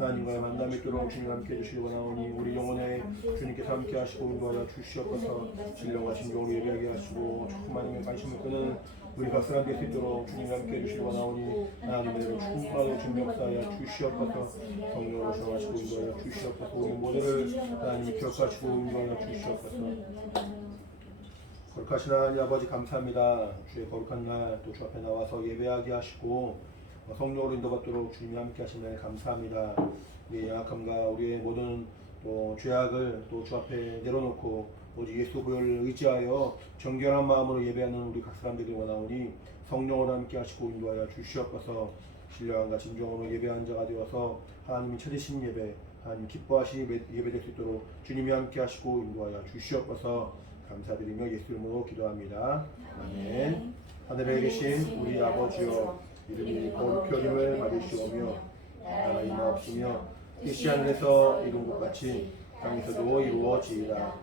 하나님과의 만남이 있도록 주님 함께 해주시기 원하오니 우리 영혼에 주님께서 함께 하시고 인도하여 주시옵소서. 신령과 진정으로 예배하게 하시고 조금 하나님의 관심을 끄는 우리 박사람 될 수 있도록 주님 함께 해주시기 원하오니 하나님의 충만하고 주님 역사하여 주시옵소서. 성령으로 정하시고 인도하여 주시옵소서. 우리 모두를 하나님이 기억하시고 인도하여 주시옵소서. 거룩하신 하나님 아버지 감사합니다. 주의 거룩한 날 또 주 앞에 나와서 예배하게 하시고 성령으로 인도받도록 주님이 함께 하시는 감사합니다. 우리의 약함과 우리의 모든 또 죄악을 또 주 앞에 내려놓고 오직 예수 보혈을 의지하여 정결한 마음으로 예배하는 우리 각 사람들이 원하오니 성령으로 함께 하시고 인도하여 주시옵소서. 신령함과 진정으로 예배한 자가 되어서 하나님이 찾으신 예배, 하나님 기뻐하시는 예배 될 수 있도록 주님이 함께 하시고 인도하여 주시옵소서. 감사드리며 예수 이름으로 기도합니다. 아멘. 하늘에 계신 우리 아버지여, 이름이 거룩히 여김을 받으시오며 나라의 마옵시며 뜻이 하늘에서 이룬 것 같이 땅에서도 이루어지이다.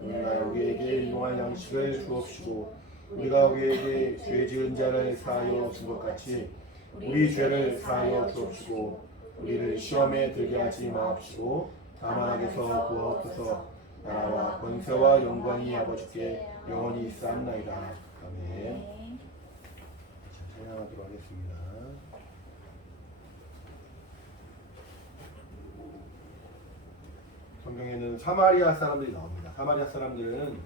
오늘날 우리에게 일용할 양식을 주옵시고 우리가 우리에게 죄 지은 자를 사하여 준 것 같이 우리 죄를 사하여 주옵시고 우리를 시험에 들게 하지 마옵시고 다만 악에서 구하옵소서. 나라와 권세와 영광이 아버지께 영원히 있사옵나이다. 아멘. 찬양하도록 하겠습니다. 성경에는 사마리아 사람들이 나옵니다. 사마리아 사람들은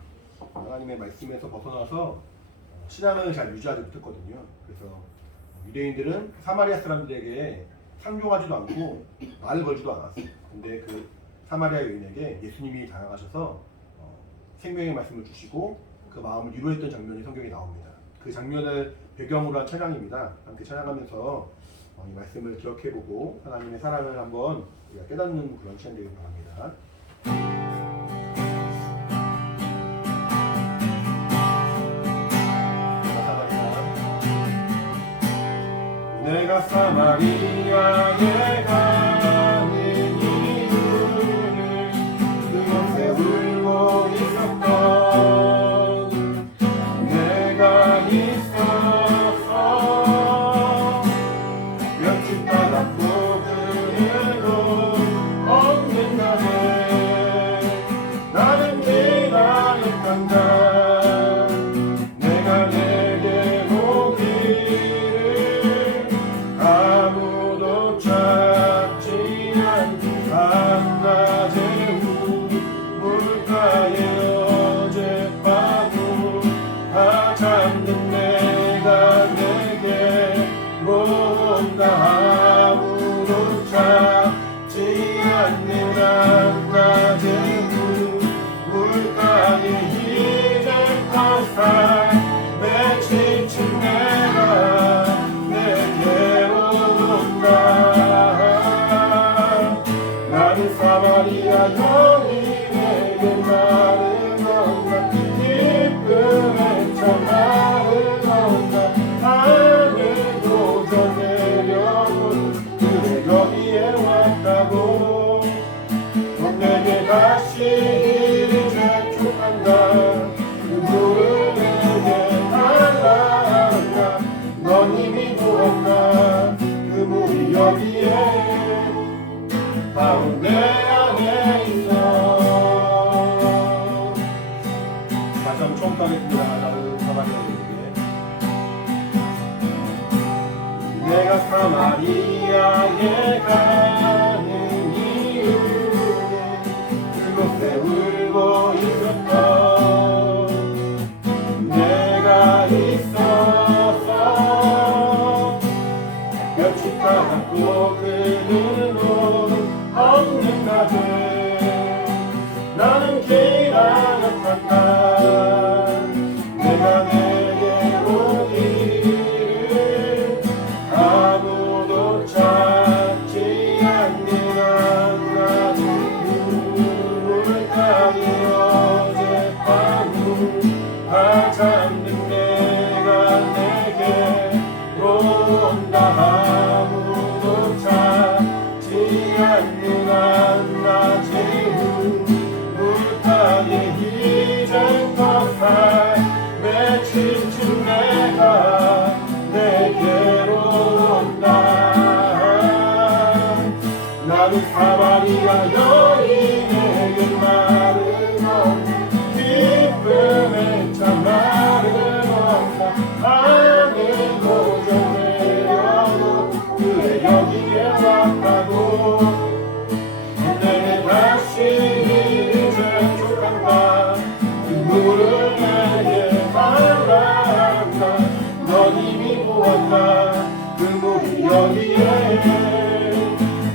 하나님의 말씀에서 벗어나서 신앙을 잘 유지하지 못했거든요. 그래서 유대인들은 사마리아 사람들에게 상종하지도 않고 말을 걸지도 않았어요. 근데 그 사마리아 여인에게 예수님이 다가가셔서 생명의 말씀을 주시고 그 마음을 위로했던 장면이 성경에 나옵니다. 그 장면을 배경으로 한 찬양입니다. 함께 찬양하면서 이 말씀을 기억해보고 하나님의 사랑을 한번 우리가 깨닫는 그런 시간 되길 바랍니다. 내가 사마리아에 가는 이유는 그곳에 울고 있었던 내가 있어서 며칠 따랐고 그래도 없는 날에 나는 기다렸단다. 내가 내게 오기를 아무도 찾지 않는 한낮의 우물가에 어젯밤을 다 잠든 내가 내게 온다. 아무도 찾지 않는 한낮의 우물가에 이제 컷살 내 지친 내가 내게로 온다. 나는 사마리아 여인에게 말을 건다. 기쁨의 전화를 건다. 하늘도 전내려온 그래 여기에 왔다고. 내게 다시 이리 재촉한다. 그 물을 내게 달라한다. 넌 이미 부었다. 그 물이 여기에 바로 내 안에 있어. 다시 한번 처음 가겠습니다. 나는 사마리아에게 내가 사마리아에 가는 이유 그곳에 울고 있었던 내가 있어서 며칠 따랐고 그는 없는 낮에 나는 기다렸단다. 내가 내게 오기를 아무도 찾지 않는 한낮의 우물가에 어젯밤을 다 잠든 내가 내게 온다. 아무도 찾지 않는 한낮의 우물가에 이젠 컷살 내 지친 내가 내게로 온다. 나는 나는 사마리아 여인에게 말은 없네 기쁨에 참 말은 없다 하늘 도전 내려도 그래 여기에 왔다고 내게 다시 이제 족한다 눈물을 내게 달란다 넌 이미 보았다 그 물이 여기에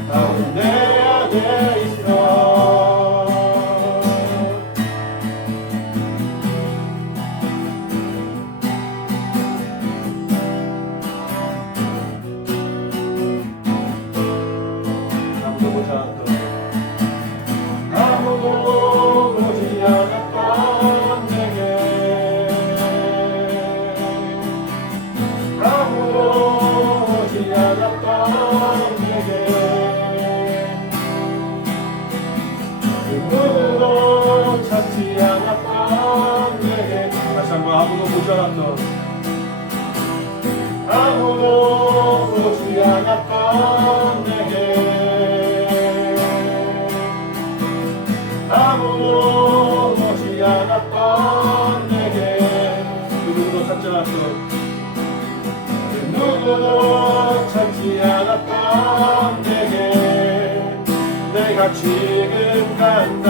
나는 내 안에 있어 아무도 보지 않았던 아무도 보지 않았던 내게 아무도 보지 않았던 내게 누구도 찾지 않았던 내게 다시 한번 아무도 보지 않았던 아무도 보지 않았던 내게 아무도 보지 않았던 내게 누구도 찾지 않았던 누구도 찾지 않았던 내게 내가 지금 간다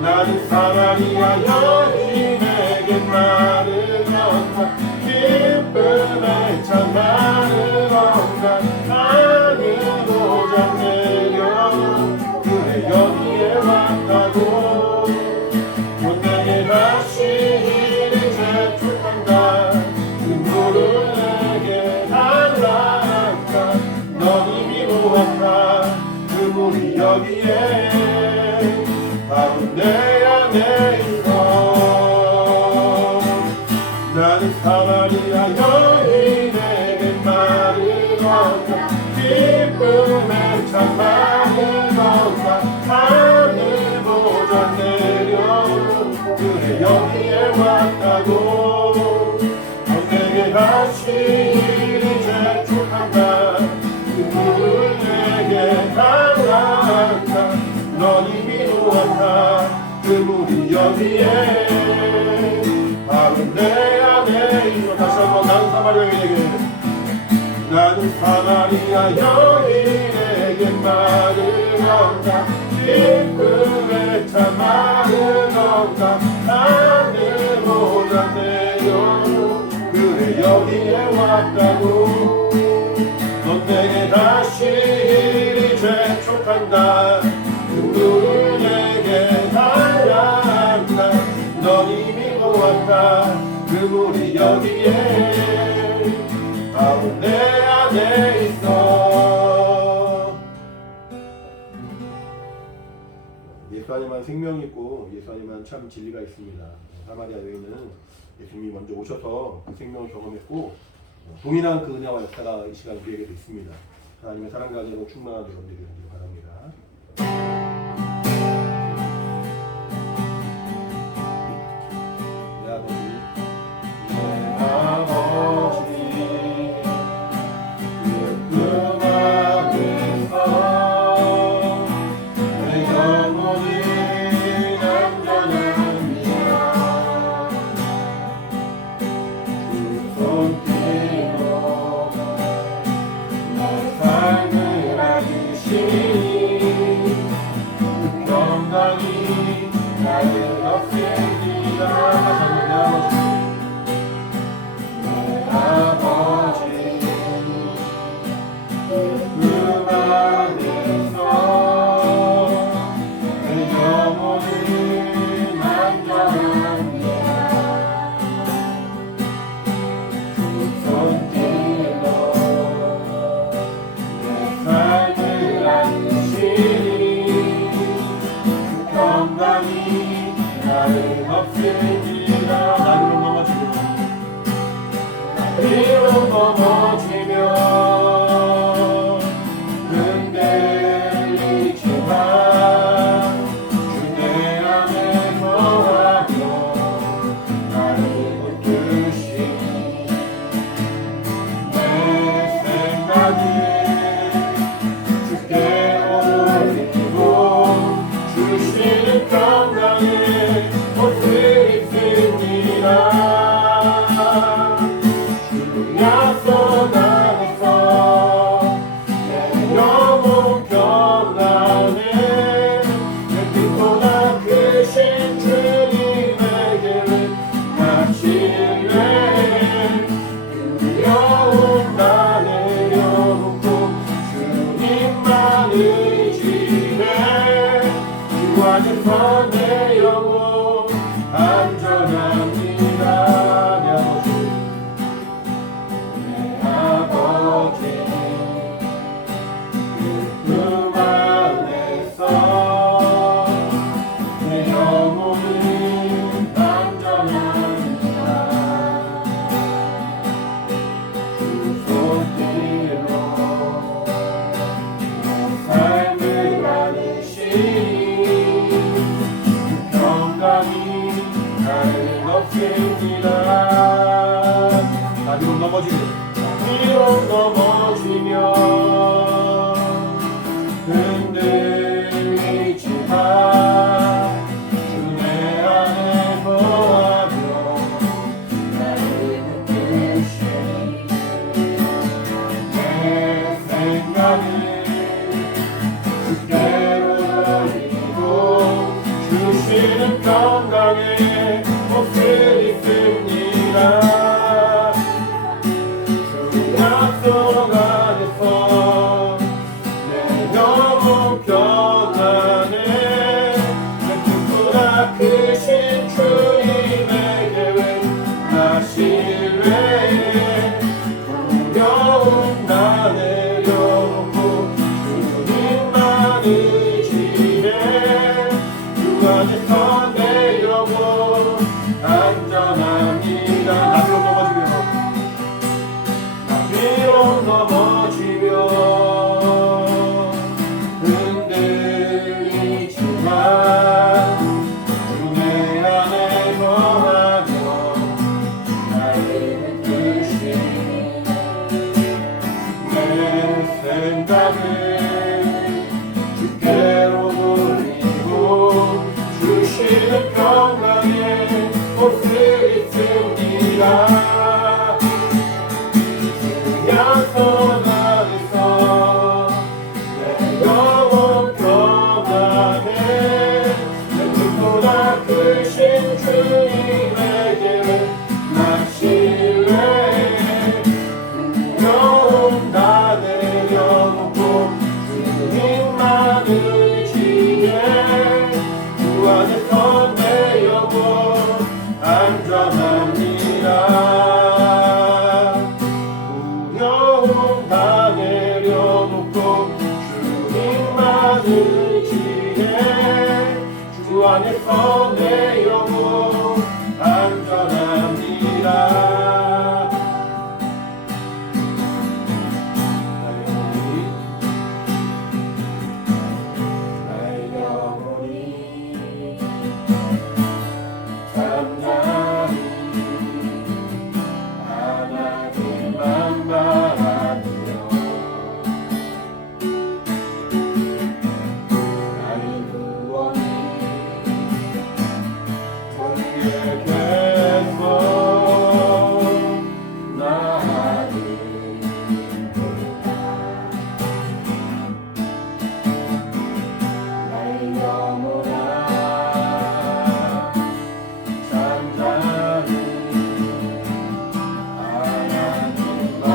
나는 사마리아 여인에게 말은 없다 기쁨에 참 말은 없다 하늘 도전 내려 그래 여기에 왔다고 못 내게 다시 이제 촉한다 눈물을 내게 달란다 넌 이미 보았다 그 물이 여기에 바로 내 안에 있어 나는 사마리아 여인에게 말은 없다 기쁨에 참 말은 없다 하늘 보전 내려 그래 여기에 왔다고 넌 내게 다시 이제 촉한다 눈물을 내게 달란다 넌 이미 보았다 그 물이 여기에 바로 내 안에 있어 다시 한번 나는 사마리아 여인에게 나는 사마리아 여인에게 말은 없다 기쁨에 참 말은 없다 하늘보다 내려 그래 여기에 왔다고 넌 내게 다시 이제 촉한다 눈물을 내게 달란다 넌 이미 보았다 그 물이 여기에 바로 내 안에 있어 예수 안에만 생명이 있고 예수 안에만 참 진리가 있습니다. 사마리아 여인은 예수님이 먼저 오셔서 그 생명을 경험했고 동일한 그 은혜와 역사가 이 시간 우리에게도 있습니다. 하나님의 사랑과 은혜로 충만한 여러분들이 되기를 바랍니다. 내 삶을 알리시 주께로 돌리고 주시는 평강에 몫을 있습니다. 주 약속 안에서 내 영혼 평안에 누구나 크신 주님의 계획 나 신뢰해 두려움 다 내려놓고 주님만 의지해 주 안에서 내 영혼 안전합니다. 나 비록 넘어지며 흔들리지만 주 내 안에 거하며 나를 이끄시네. 내 생각을 주께로 돌리고 주시는 평강에 몫을 있습니다. 그 약속 안에서 내 영혼 평안에 내 뜻보다 크신 주님의 계획 나 신뢰해 두려움 다 내려놓고 주님만 의지해 주 안에서 내 영혼 안전합니다. 두려움 다 내려놓고 주님만 의지해 주 안에서 내 영혼 안전합니다. 나의 영혼이 잠잠히 하나님만 바라며 나의 구원이 통일돼서 나를 나의 영혼아 잠잠히 하나님만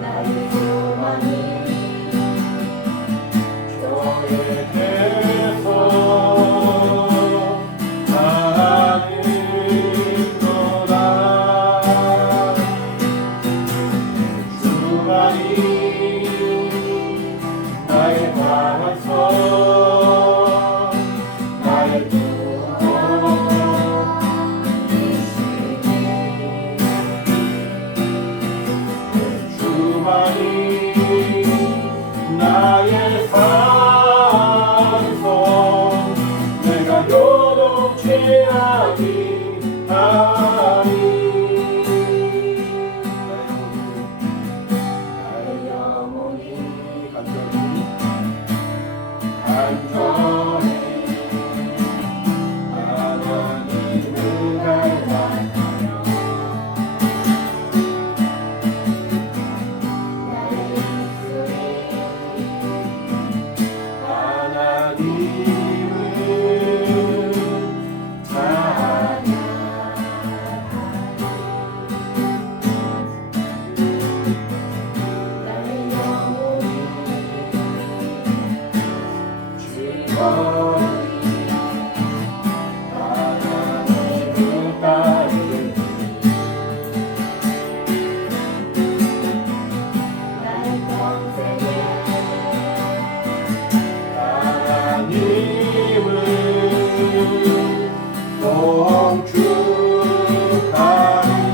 나의 소망이 교회에서 나는 거다. 주만이 나의 방어서 나의 주만이 나의 산성 내가 요동치 아니하리. 나의 영혼이 간절히 하나님을 갈망하며 나의 입술이 하나님을 찬양하리. 나의 영혼이 즐거이 하나님을 따르리. 나의 평생에 하나님을 송축하리.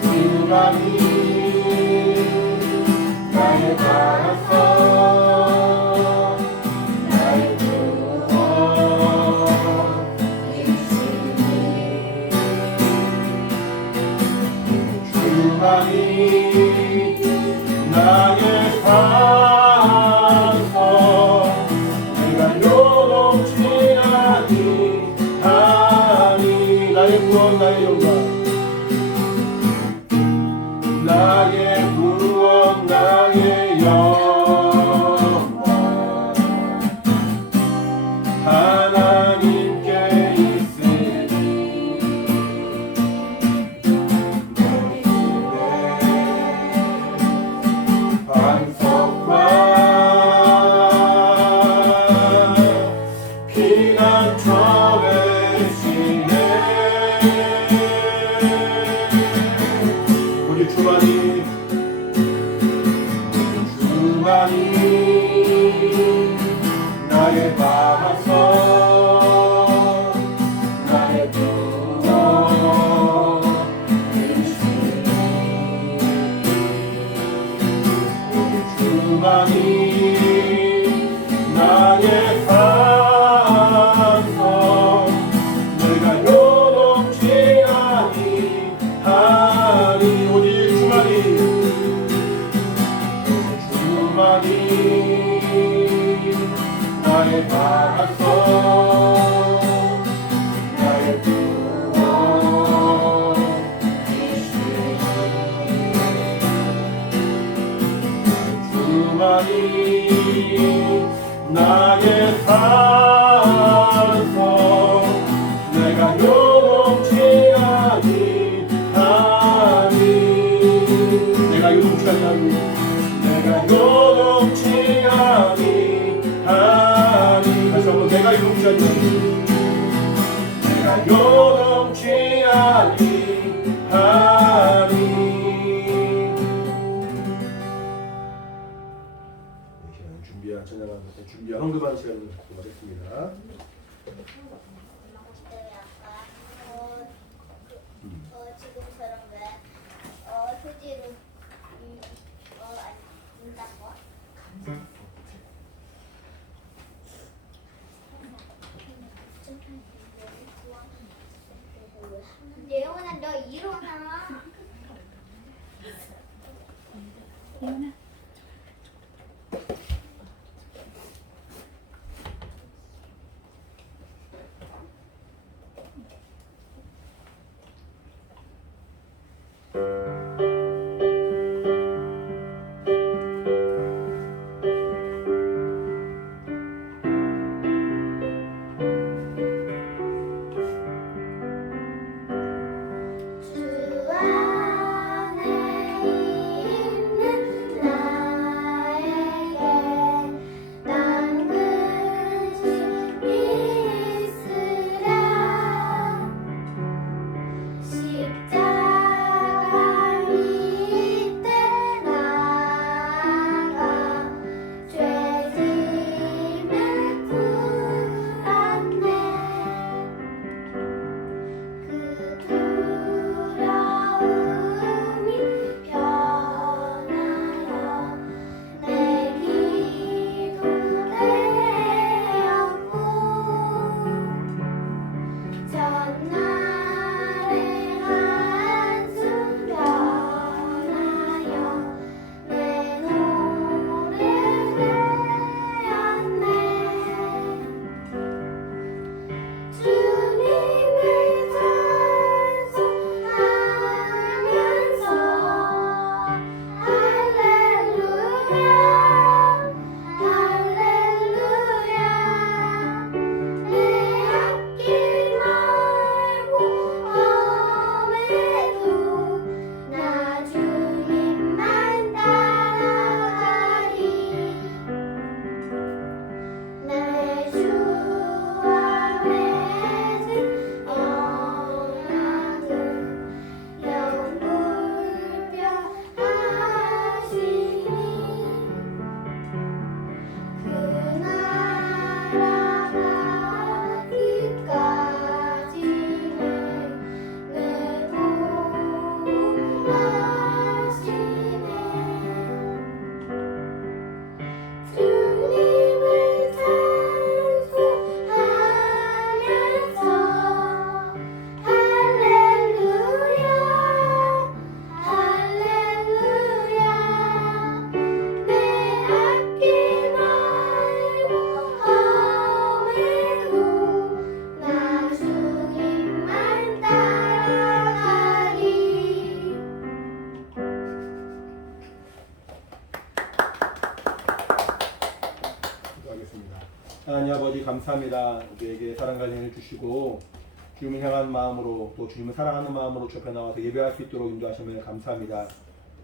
주님이 나의 방어서 나의 구원이시니 주만이 나의 산성 내가 요동치 아니하리. 나의 구원 나의 영광 나의 구원 나의 영광 하나님께 있으니 내 입에 반석과 피난처 되시네 우리 주만이 나의 반석 나의 구원 되시니 주만이 나의 반석 내가 요동치 아니하리 오직 주만이 나의 반석 나의 구원 주만이 나의 반석 내가 요동치 아니하니 내가 요동치 아니하니 내가 요동치 아니하니 다시 한번 내가 요동치 아니하니 내가 요동치 아니하니 준비한 찬양하는 것에 준비한 헌금하는 시간을 갖도록 하겠습니다. 지금처럼 왜 휴지로 안다고? 예원아 너 일어나. 주 안에 있는 나 하나님 아버지 감사합니다. 우리에게 사랑과 은혜를 주시고 주님을 향한 마음으로 또 주님을 사랑하는 마음으로 주 앞에 나와서 예배할 수 있도록 인도하시면 감사합니다.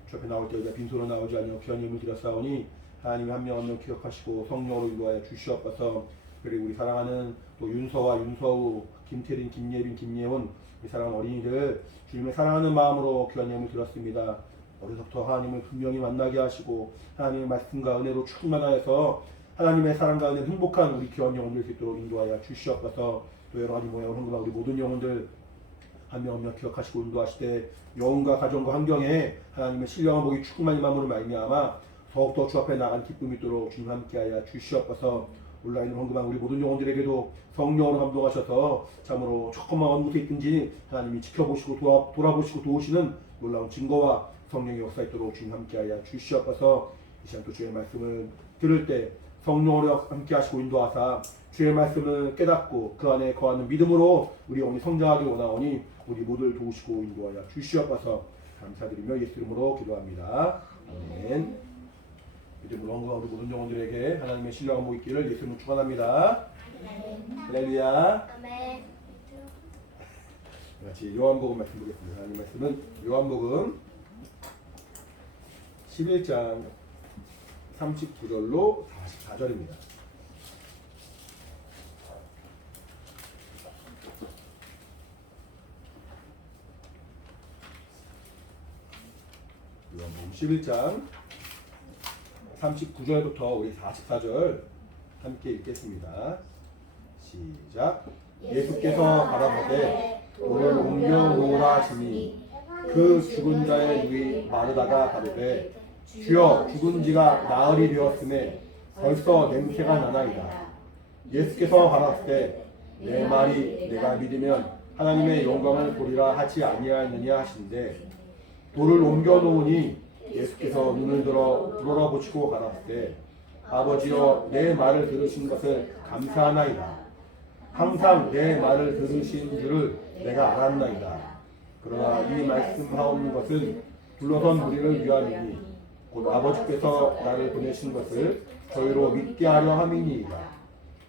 주 앞에 나올 때 우리가 빈손으로 나오지 아니하고 귀한 힘을 드렸사오니 하나님이 한 명 한 명 기억하시고 성령으로 인도하여 주시옵소서. 그리고 우리 사랑하는 또 윤서와 윤서우, 김태린, 김예빈, 김예훈 이 사랑하는 어린이들 주님을 사랑하는 마음으로 귀한 힘을 드렸습니다. 어려서부터 하나님을 분명히 만나게 하시고 하나님의 말씀과 은혜로 충만하여서 하나님의 사랑과 은혜 행복한 우리 귀한 영혼들 수 있도록 인도하여 주시옵소서. 또 여러 가지 모양을 흥분한 우리 모든 영혼들 한 명 한 명 기억하시고 인도하시되 영혼과 가정과 환경에 하나님의 신령한 복이 충만히 마음으로 말미암아 더욱더 주 앞에 나간 기쁨이 있도록 주님 함께하여 주시옵소서. 온라인으로 헌금한 우리 모든 영혼들에게도 성령으로 감동하셔서 참으로 조금만 어느 곳에 있든지 하나님이 지켜보시고 돌아보시고 도우시는 놀라운 증거와 성령의 역사 있도록 주님 함께하여 주시옵소서. 이 시간 또 주의 말씀을 들을 때 성령으로 함께하시고 인도하사 주의 말씀을 깨닫고 그 안에 거하는 믿음으로 우리 영혼이 성장하기 원하오니 우리 모두를 도우시고 인도하여 주시옵소서. 감사드리며 예수 이름으로 기도합니다. 아멘. 믿음으로 헌금한 우리 모든 영혼들에게 하나님의 신령한 복 있기를 예수 이름으로 축원합니다. 할렐루야. 아멘. 같이 요한복음 말씀 보겠습니다. 하나님 말씀은 요한복음 11장 39절로 44절입니다. 요한복음 11장 39절부터 우리 44절 함께 읽겠습니다. 시작. 예수께서 가라사대 돌을 옮겨 놓으라 하시니 그 죽은 자의 누이 마르다가 가로되 주여 죽은 지가 나흘이 되었음에 벌써 냄새가 나나이다. 예수께서 가라사대 내 말이 내가 믿으면 하나님의 영광을 보리라 하지 아니하였느냐 하신대 돌을 옮겨 놓으니 예수께서 눈을 들어 불어보시고 가라사대 아버지여 내 말을 들으신 것을 감사하나이다. 항상 내 말을 들으신 줄을 내가 알았나이다. 그러나 이 말씀하옵는 것은 불러선 우리를 위함이니 곧 아버지께서 나를 보내신 것을 저희로 믿게 하려 함이니이다.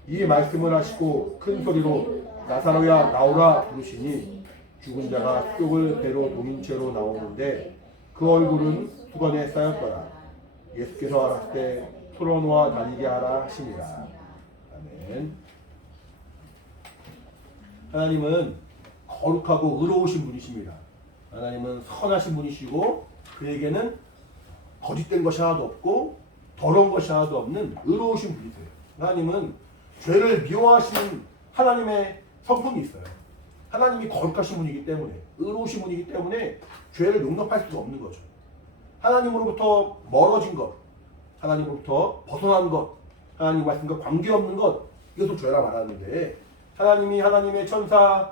이 말씀을 하시고 큰 소리로 나사로야 나오라 부르시니 죽은 자가 쑥을 배로 동인 채로 나오는데 그 얼굴은 수건에 쌓였더라. 예수께서 알았을 때 풀어놓아 다니게 하라 하시니라. 아멘. 하나님은 거룩하고 의로우신 분이십니다. 하나님은 선하신 분이시고 그에게는 거짓된 것이 하나도 없고 더러운 것이 하나도 없는 의로우신 분이세요. 하나님은 죄를 미워하시는 하나님의 성품이 있어요. 하나님이 거룩하신 분이기 때문에 의로우신 분이기 때문에 죄를 용납할 수가 없는 거죠. 하나님으로부터 멀어진 것, 하나님으로부터 벗어난 것, 하나님 말씀과 관계없는 것, 이것을 죄라 말하는데 하나님이 하나님의 천사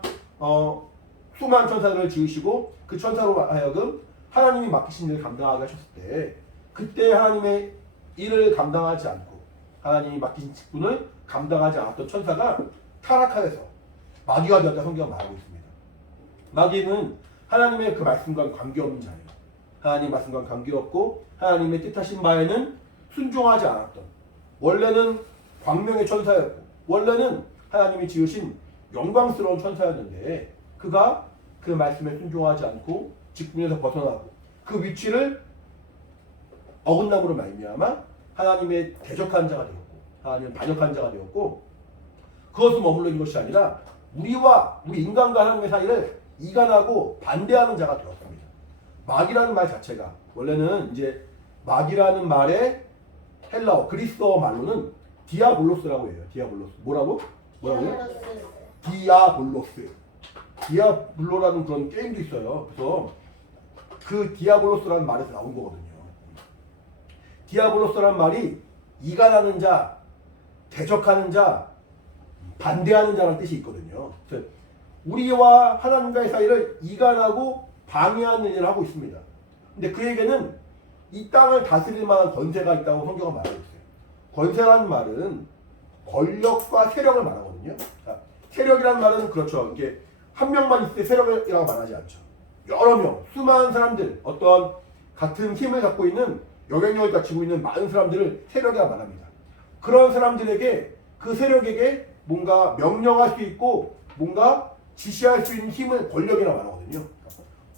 수많은 천사들을 지으시고 그 천사로 하여금 하나님이 맡기신 일을 감당하게 하셨을 때 그때 하나님의 일을 감당하지 않고 하나님이 맡기신 직분을 감당하지 않았던 천사가 타락하여서 마귀가 되었다 성경은 말하고 있습니다. 마귀는 하나님의 그 말씀과 관계없는 자예요. 하나님 말씀과 관계없고 하나님의 뜻하신 바에는 순종하지 않았던 원래는 광명의 천사였고 원래는 하나님이 지으신 영광스러운 천사였는데 그가 그 말씀에 순종하지 않고 직분에서 벗어나고 그 위치를 어긋남으로 말미암아 하나님의 대적한 자가 되었고 하나님의 반역한 자가 되었고 그것을 머물러 있는 것이 아니라 우리와 우리 인간과 하나님의 사이를 이간하고 반대하는 자가 되었습니다. 마귀라는 말 자체가 원래는 이제 마귀라는 말의 헬라어 그리스어 말로는 디아볼로스라고 해요. 디아볼로스. 뭐라고요? 디아볼로스. 디아블로라는 그런 게임도 있어요. 그래서 그 디아볼로스라는 말에서 나온 거거든요. 디아볼로스라는 말이 이간하는 자, 대적하는 자, 반대하는 자라는 뜻이 있거든요. 그래서 우리와 하나님과의 사이를 이간하고 방해하는 일을 하고 있습니다. 근데 그에게는 이 땅을 다스릴 만한 권세가 있다고 성경은 말하고 있어요. 권세라는 말은 권력과 세력을 말하거든요. 자, 세력이라는 말은 그렇죠. 이게 한 명만 있을 때 세력이라고 말하지 않죠. 여러 명, 수많은 사람들, 어떤 같은 힘을 갖고 있는 영향력을 갖추고 있는 많은 사람들을 세력이라고 말합니다. 그런 사람들에게 그 세력에게 뭔가 명령할 수 있고 뭔가 지시할 수 있는 힘을 권력이라 말하거든요.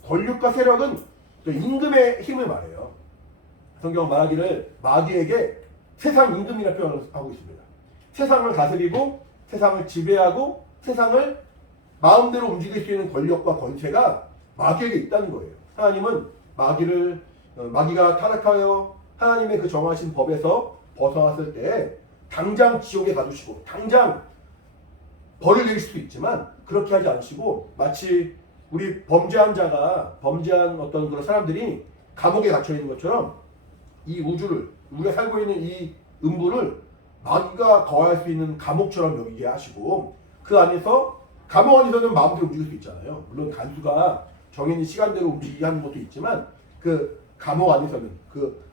권력과 세력은 또 임금의 힘을 말해요. 성경은 말하기를 마귀에게 세상 임금이라 표현하고 있습니다. 세상을 다스리고 세상을 지배하고 세상을 마음대로 움직일 수 있는 권력과 권세가 마귀에게 있다는 거예요. 하나님은 마귀가 타락하여 하나님의 그 정하신 법에서 벗어났을 때 당장 지옥에 가두시고 당장 벌을 내릴 수도 있지만 그렇게 하지 않으시고 마치 우리 범죄한 어떤 그런 사람들이 감옥에 갇혀 있는 것처럼 이 우주를 우리가 살고 있는 이 음부를 마귀가 거할 수 있는 감옥처럼 여기게 하시고 그 안에서 감옥 안에서는 마음대로 움직일 수 있잖아요. 물론 간수가 정해진 시간대로 움직이게 하는 것도 있지만 그 감옥 안에서는 그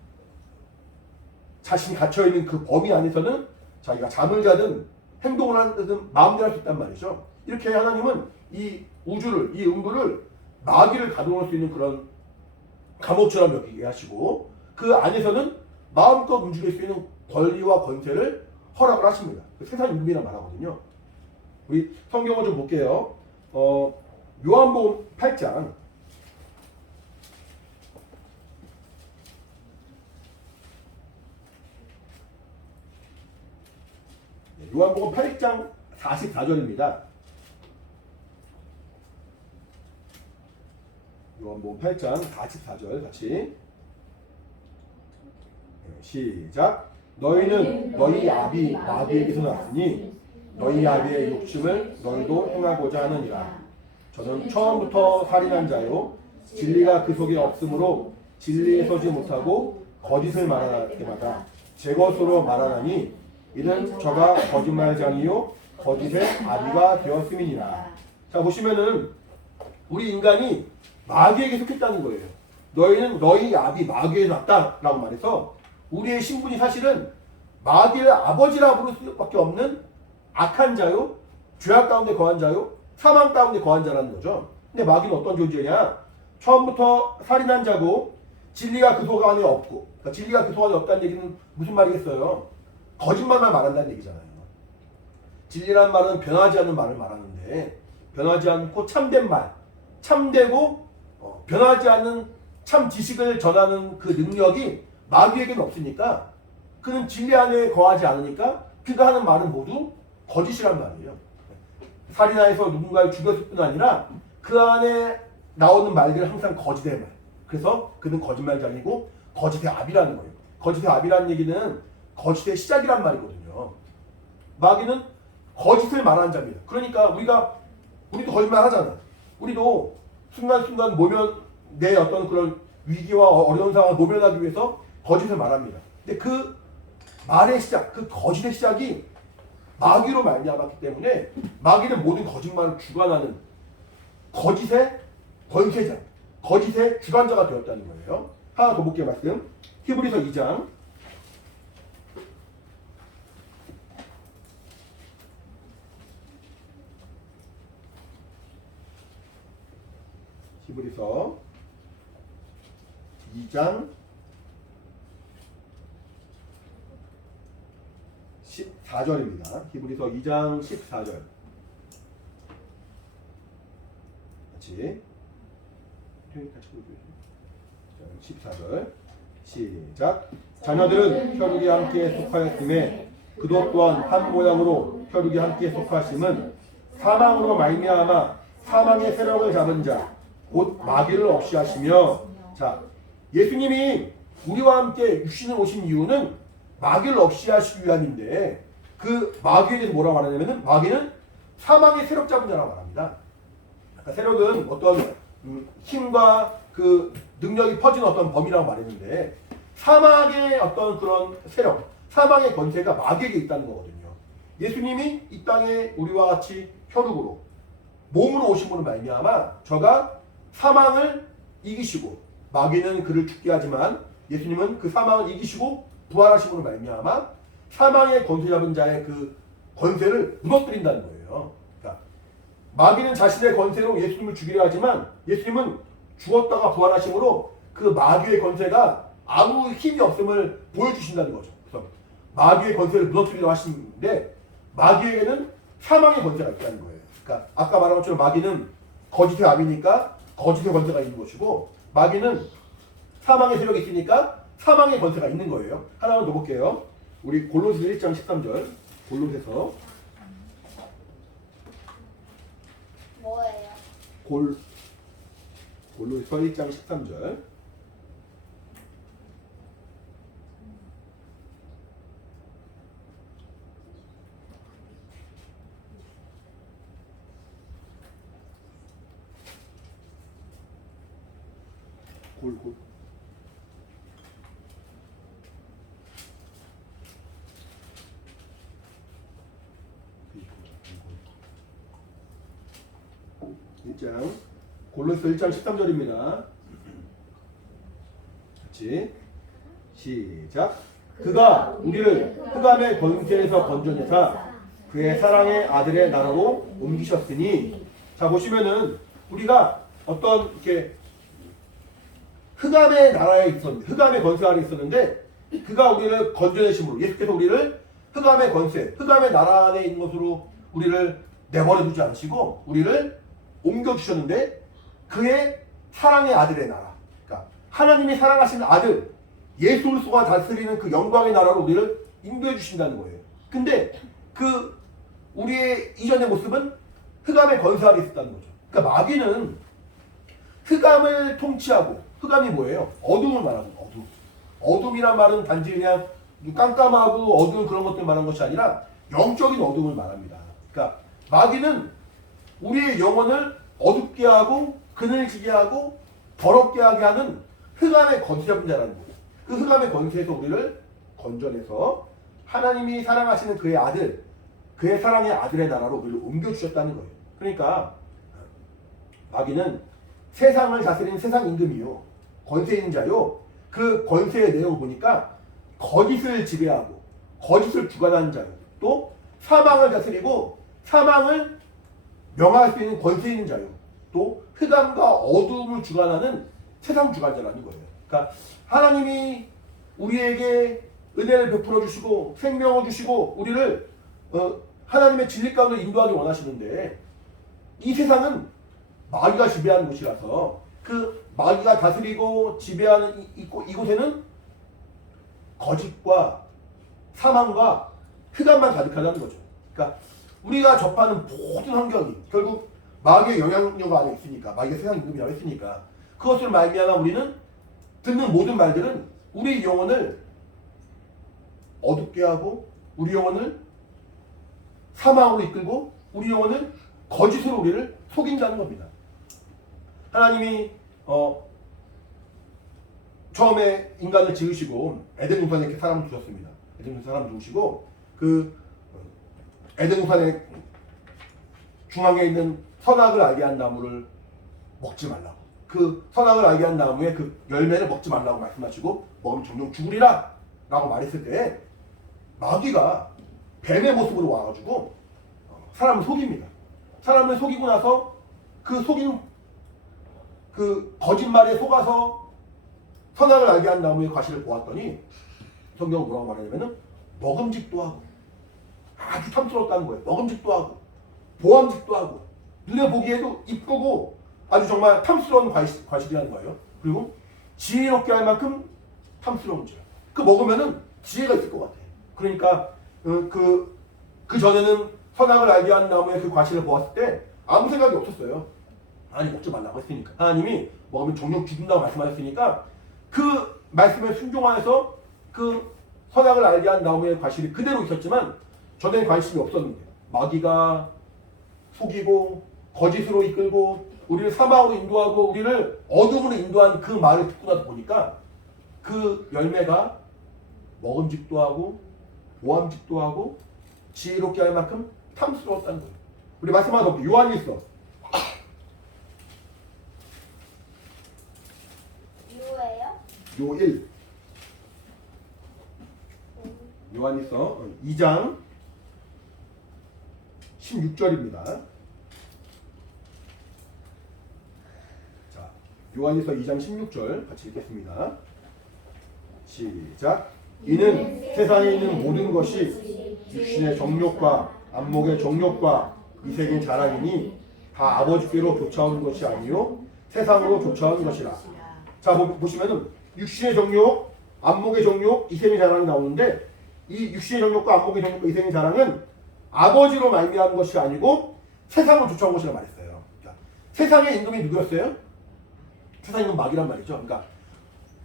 자신이 갇혀 있는 그 범위 안에서는 자기가 잠을 자든 행동을 하든 마음대로 할 수 있단 말이죠. 이렇게 하나님은 이 우주를 이 음부를 마귀를 가둬놓을 수 있는 그런 감옥처럼 여기게 하시고 그 안에서는 마음껏 움직일 수 있는 권리와 권세를 허락을 하십니다. 세상 임금이란 말하거든요. 우리 성경을 좀 볼게요. 요한복음 8장 요한복음 8장 44절입니다. 요한복음 8장 44절 같이 시작. 너희는 너희 아비 마귀에게서 났으니 너희 아비의 욕심을 너희도 행하고자 하느니라. 저는 처음부터 살인한 자요 진리가 그 속에 없으므로 진리에 서지 못하고 거짓을 말할 때마다 제 것으로 말하나니 이는 저가 거짓말장이요 거짓의 아비가 되었음이니라. 자 보시면은 우리 인간이 마귀에게 속했다는 거예요. 너희는 너희 아비 마귀에 났다라고 말해서 우리의 신분이 사실은 마귀를 아버지라 부를 수밖에 없는 악한 자요, 죄악 가운데 거한 자요, 사망 가운데 거한 자라는 거죠. 근데 마귀는 어떤 존재냐? 처음부터 살인한 자고 진리가 그 속 안에 없고, 그러니까 진리가 그 속 안에 없다는 얘기는 무슨 말이겠어요? 거짓말만 말한다는 얘기잖아요. 진리란 말은 변하지 않는 말을 말하는데 변하지 않고 참된 말, 참되고 변하지 않는 참 지식을 전하는 그 능력이 마귀에게는 없으니까 그는 진리 안에 거하지 않으니까 그가 하는 말은 모두 거짓이란 말이에요. 살인하여서 누군가를 죽였을 뿐 아니라 그 안에 나오는 말들은 항상 거짓의 말. 그래서 그는 거짓말장이고 거짓의 아비라는 거예요. 거짓의 아비라는 얘기는 거짓의 시작이란 말이거든요. 마귀는 거짓을 말하는 자입니다. 그러니까 우리도 거짓말 하잖아. 우리도 순간순간 내 어떤 그런 위기와 어려운 상황을 모면하기 위해서 거짓을 말합니다. 근데 그 말의 시작, 그 거짓의 시작이 마귀로 말미암았기 때문에 마귀는 모든 거짓말을 주관하는 거짓의 권세자, 거짓의 주관자가 되었다는 거예요. 하나 더 볼게요. 말씀. 히브리서 2장 히브리서 2장 14절입니다. 히브리서 2장 14절 같이 14절 시작. 자녀들은 혈육이 함께 속하였음에 그도 또한 한 모양으로 혈육이 함께 속하심은 사망으로 말미암아 사망의 세력을 잡은 자 곧 마귀를 없이 하시며. 자, 예수님이 우리와 함께 육신을 오신 이유는 마귀를 없이 하시기 위함인데 그 마귀에 대해서 뭐라고 말하냐면은 마귀는 사망의 세력 잡은 자라고 말합니다. 그러니까 세력은 어떤 힘과 그 능력이 퍼진 어떤 범위라고 말했는데 사망의 어떤 그런 세력, 사망의 권세가 마귀에게 있다는 거거든요. 예수님이 이 땅에 우리와 같이 혈육으로 몸으로 오신 분을 말미암아 저가 사망을 이기시고 마귀는 그를 죽게 하지만 예수님은 그 사망을 이기시고 부활하신 분을 말미암아 사망의 권세 잡은 자의 그 권세를 무너뜨린다는 거예요. 그러니까 마귀는 자신의 권세로 예수님을 죽이려 하지만 예수님은 죽었다가 부활하심으로 그 마귀의 권세가 아무 힘이 없음을 보여주신다는 거죠. 그래서 마귀의 권세를 무너뜨리려 하시는데 마귀에게는 사망의 권세가 있다는 거예요. 그러니까 아까 말한 것처럼 마귀는 거짓의 압이니까 거짓의 권세가 있는 것이고 마귀는 사망의 세력이 있으니까 사망의 권세가 있는 거예요. 하나만 더 볼게요. 우리 골로새서 1장 13절 골로새서 뭐예요? 골로새서 1장 13절 골 골로새서 1장 13절입니다. 같이 시작. 그가 우리를 흑암의 권세에서 건져내사 그의 사랑의 아들의 나라로 옮기셨으니 자 보시면은 우리가 어떤 이렇게 흑암의 나라에 있었는데 흑암의 권세 아래 있었는데 그가 우리를 건져내심으로 예수께서 우리를 흑암의 권세 흑암의 나라 안에 있는 것으로 우리를 내버려 두지 않으시고 우리를 옮겨주셨는데 그의 사랑의 아들의 나라 그러니까 하나님이 사랑하시는 아들 예수 그리스도가 다스리는 그 영광의 나라로 우리를 인도해 주신다는 거예요. 근데 그 우리의 이전의 모습은 흑암의 권세 아래 있었다는 거죠. 그러니까 마귀는 흑암을 통치하고 흑암이 뭐예요? 어둠을 말하는 거예요. 어둠이란 말은 단지 그냥 깜깜하고 어두운 그런 것들 말하는 것이 아니라 영적인 어둠을 말합니다. 그러니까 마귀는 우리의 영혼을 어둡게 하고 그늘지게 하고 더럽게 하게 하는 흑암의 권세자라는 거예요. 그 흑암의 권세에서 우리를 건져내서 하나님이 사랑하시는 그의 아들, 그의 사랑의 아들의 나라로 우리를 옮겨주셨다는 거예요. 그러니까 마귀는 세상을 다스리는 세상 임금이요. 권세 있는 자요. 그 권세의 내용을 보니까 거짓을 지배하고 거짓을 주관하는 자요. 또 사망을 다스리고 사망을 명할 수 있는 권세 있는 자요. 또 흑암과 어둠을 주관하는 세상 주관자라는 거예요. 그러니까 하나님이 우리에게 은혜를 베풀어 주시고 생명을 주시고 우리를 하나님의 진리 가운데 인도하기 원하시는데 이 세상은 마귀가 지배하는 곳이라서 그 마귀가 다스리고 지배하는 이곳에는 거짓과 사망과 흑암만 가득하다는 거죠. 그러니까 우리가 접하는 모든 환경이 결국 마귀의 영향력 안에 있으니까 마귀가 세상 임금이라고 했으니까 그것을 말미암아 우리는 듣는 모든 말들은 우리 영혼을 어둡게 하고 우리 영혼을 사망으로 이끌고 우리 영혼을 거짓으로 우리를 속인다는 겁니다. 하나님이 처음에 인간을 지으시고 에덴 동산에 이렇게 사람을 두셨습니다. 에덴 동산에 사람을 두시고 그 에덴 동산의 중앙에 있는 선악을 알게 한 나무를 먹지 말라고. 그 선악을 알게 한 나무의 그 열매를 먹지 말라고 말씀하시고 먹으면 정령 죽으리라 라고 말했을 때 마귀가 뱀의 모습으로 와가지고 사람을 속입니다. 사람을 속이고 나서 그 속인 그 거짓말에 속아서 선악을 알게 한 나무의 과실을 보았더니 성경은 뭐라고 말하냐면은 먹음직도 하고 아주 탐스러웠다는 거예요. 먹음직도 하고 보암직도 하고 눈에 보기에도 이쁘고 아주 정말 탐스러운 과실이라는 거예요. 그리고 지혜롭게 할 만큼 탐스러운 줄. 그 먹으면은 지혜가 있을 것 같아. 그러니까 그 전에는 선악을 알게 한 나무의 그 과실을 보았을 때 아무 생각이 없었어요. 아니 먹지 말라고 했으니까. 하나님이 먹으면 정령 죽는다고 말씀하셨으니까 그 말씀에 순종하여서 그 선악을 알게 한 나무의 과실이 그대로 있었지만 전에는 관심이 없었는데 마귀가 속이고 거짓으로 이끌고 우리를 사망으로 인도하고 우리를 어둠으로 인도한 그 말을 듣고 나서 보니까 그 열매가 먹음직도 하고 보암직도 하고 지혜롭게 할 만큼 탐스러웠다는 거예요. 우리 말씀 하나 더 볼게요. 요한일서 유예요? 요1 요한일서 2장 16절입니다. 자, 요한일서 2장 16절 같이 읽겠습니다. 시작. 이는 세상에 있는 모든 것이 육신의 정욕과 안목의 정욕과 이생의 자랑이니 다 아버지께로 쫓아오는 것이 아니요 세상으로 쫓아오는 것이라. 자 보시면은 육신의 정욕, 안목의 정욕, 이생의 자랑이 나오는데 이 육신의 정욕과 안목의 정욕과 이생의 자랑은 아버지로 말미암은 것이 아니고 세상으로 쫓아온 것이라 말했어요. 그러니까 세상의 임금이 누구였어요? 세상의 임금 마귀란 말이죠. 그러니까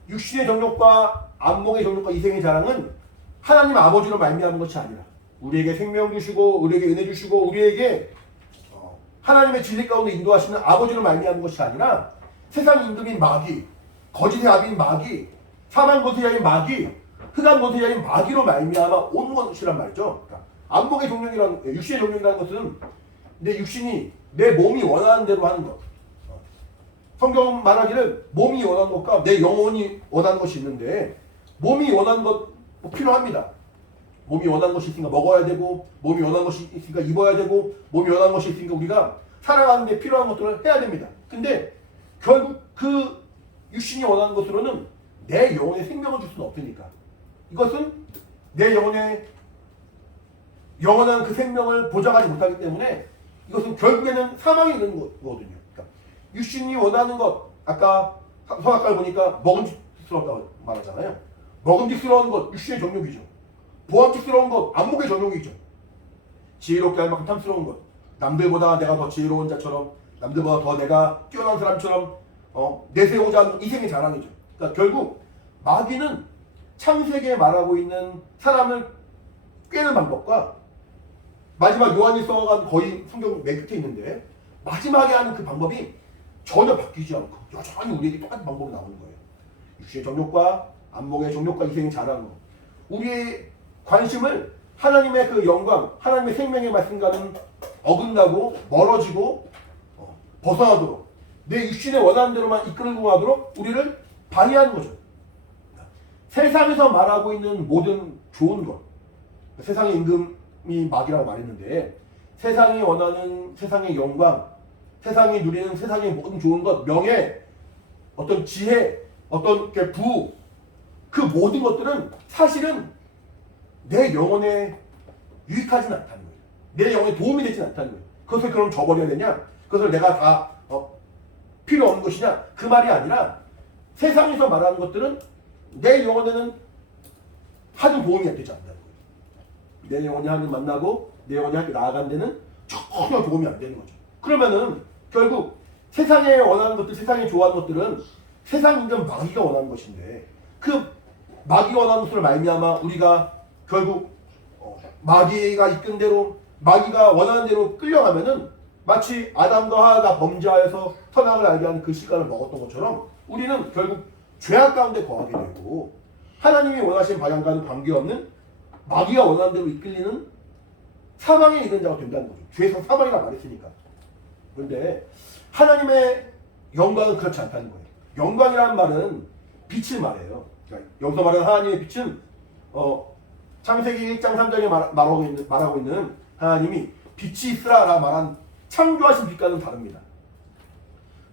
육신의 정욕과 안목의 정욕과 이생의 자랑은 하나님 아버지로 말미암은 것이 아니라 우리에게 생명 주시고 우리에게 은혜 주시고 우리에게 하나님의 진리 가운데 인도하시는 아버지로 말미암은 것이 아니라 세상 임금인 마귀, 거짓의 아비인 마귀, 사망 권세자인 마귀, 흑암 권세자인 마귀로 말미암아 온 것이란 말이죠. 그러니까 안목의 정욕이라는 육신의 정욕이라는 것은 내 육신이 내 몸이 원하는 대로 하는 것. 성경은 말하기를 몸이 원하는 것과 내 영혼이 원하는 것이 있는데 몸이 원하는 것 필요합니다. 몸이 원하는 것이 있으니까 먹어야 되고 몸이 원하는 것이 있으니까 입어야 되고 몸이 원하는 것이 있으니까 우리가 살아가는 데 필요한 것들을 해야 됩니다. 근데 결국 그 육신이 원하는 것으로는 내 영혼에 생명을 줄 수는 없으니까 이것은 내 영혼에 영원한 그 생명을 보장하지 못하기 때문에 이것은 결국에는 사망에 이르는 거거든요. 그러니까 육신이 원하는 것 아까 성악가를 보니까 먹음직스럽다고 말하잖아요. 먹음직스러운 것 육신의 정욕이죠. 보암직스러운 것 안목의 정욕이죠. 지혜롭게 할 만큼 탐스러운 것 남들보다 내가 더 지혜로운 자처럼 남들보다 더 내가 뛰어난 사람처럼 내세우자 하는 이생의 자랑이죠. 그러니까 결국 마귀는 창세기에 말하고 있는 사람을 꿰는 방법과 마지막 요한일서가 거의 성경 맨 끝에 있는데 마지막에 하는 그 방법이 전혀 바뀌지 않고 여전히 우리에게 똑같은 방법이 나오는 거예요. 육신의 정욕과 안목의 정욕과 이생의 자랑으로 우리의 관심을 하나님의 그 영광, 하나님의 생명의 말씀과는 어긋나고 멀어지고 벗어나도록 내 육신의 원하는 대로만 이끌고 가도록 우리를 방해하는 거죠. 세상에서 말하고 있는 모든 좋은 것, 세상의 임금이 마귀라고 말했는데 세상이 원하는 세상의 영광, 세상이 누리는 세상의 모든 좋은 것, 명예, 어떤 지혜, 어떤 부, 그 모든 것들은 사실은 내 영혼에 유익하지는 않다는 거예요. 내 영혼에 도움이 되지 않다는 거예요. 그것을 그럼 줘버려야 되냐? 그것을 내가 다 필요 없는 것이냐? 그 말이 아니라 세상에서 말하는 것들은 내 영혼에는 하는 도움이 되지 않는다는 거예요. 내 영혼이 하나님 만나고 내 영혼이 함께 나아가는 데는 전혀 도움이 안 되는 거죠. 그러면은 결국 세상에 원하는 것들, 세상에 좋아하는 것들은 세상 인간 마귀가 원하는 것인데 그 마귀가 원하는 것을 말미암아 우리가 결국 마귀가 이끈 대로 마귀가 원하는 대로 끌려가면은 마치 아담과 하와가 범죄하여서 선악을 알게 하는 그 시간을 먹었던 것처럼 우리는 결국 죄악 가운데 거하게 되고 하나님이 원하신 방향과는 관계없는 마귀가 원하는 대로 이끌리는 사망에 이른 자가 된다는 거죠. 죄에서 사망이라 말했으니까. 그런데 하나님의 영광은 그렇지 않다는 거예요. 영광이라는 말은 빛을 말해요. 그러니까 여기서 말하는 하나님의 빛은 창세기 1장 3장에 말하고 있는 하나님이 빛이 있으라라 말한 창조하신 빛과는 다릅니다.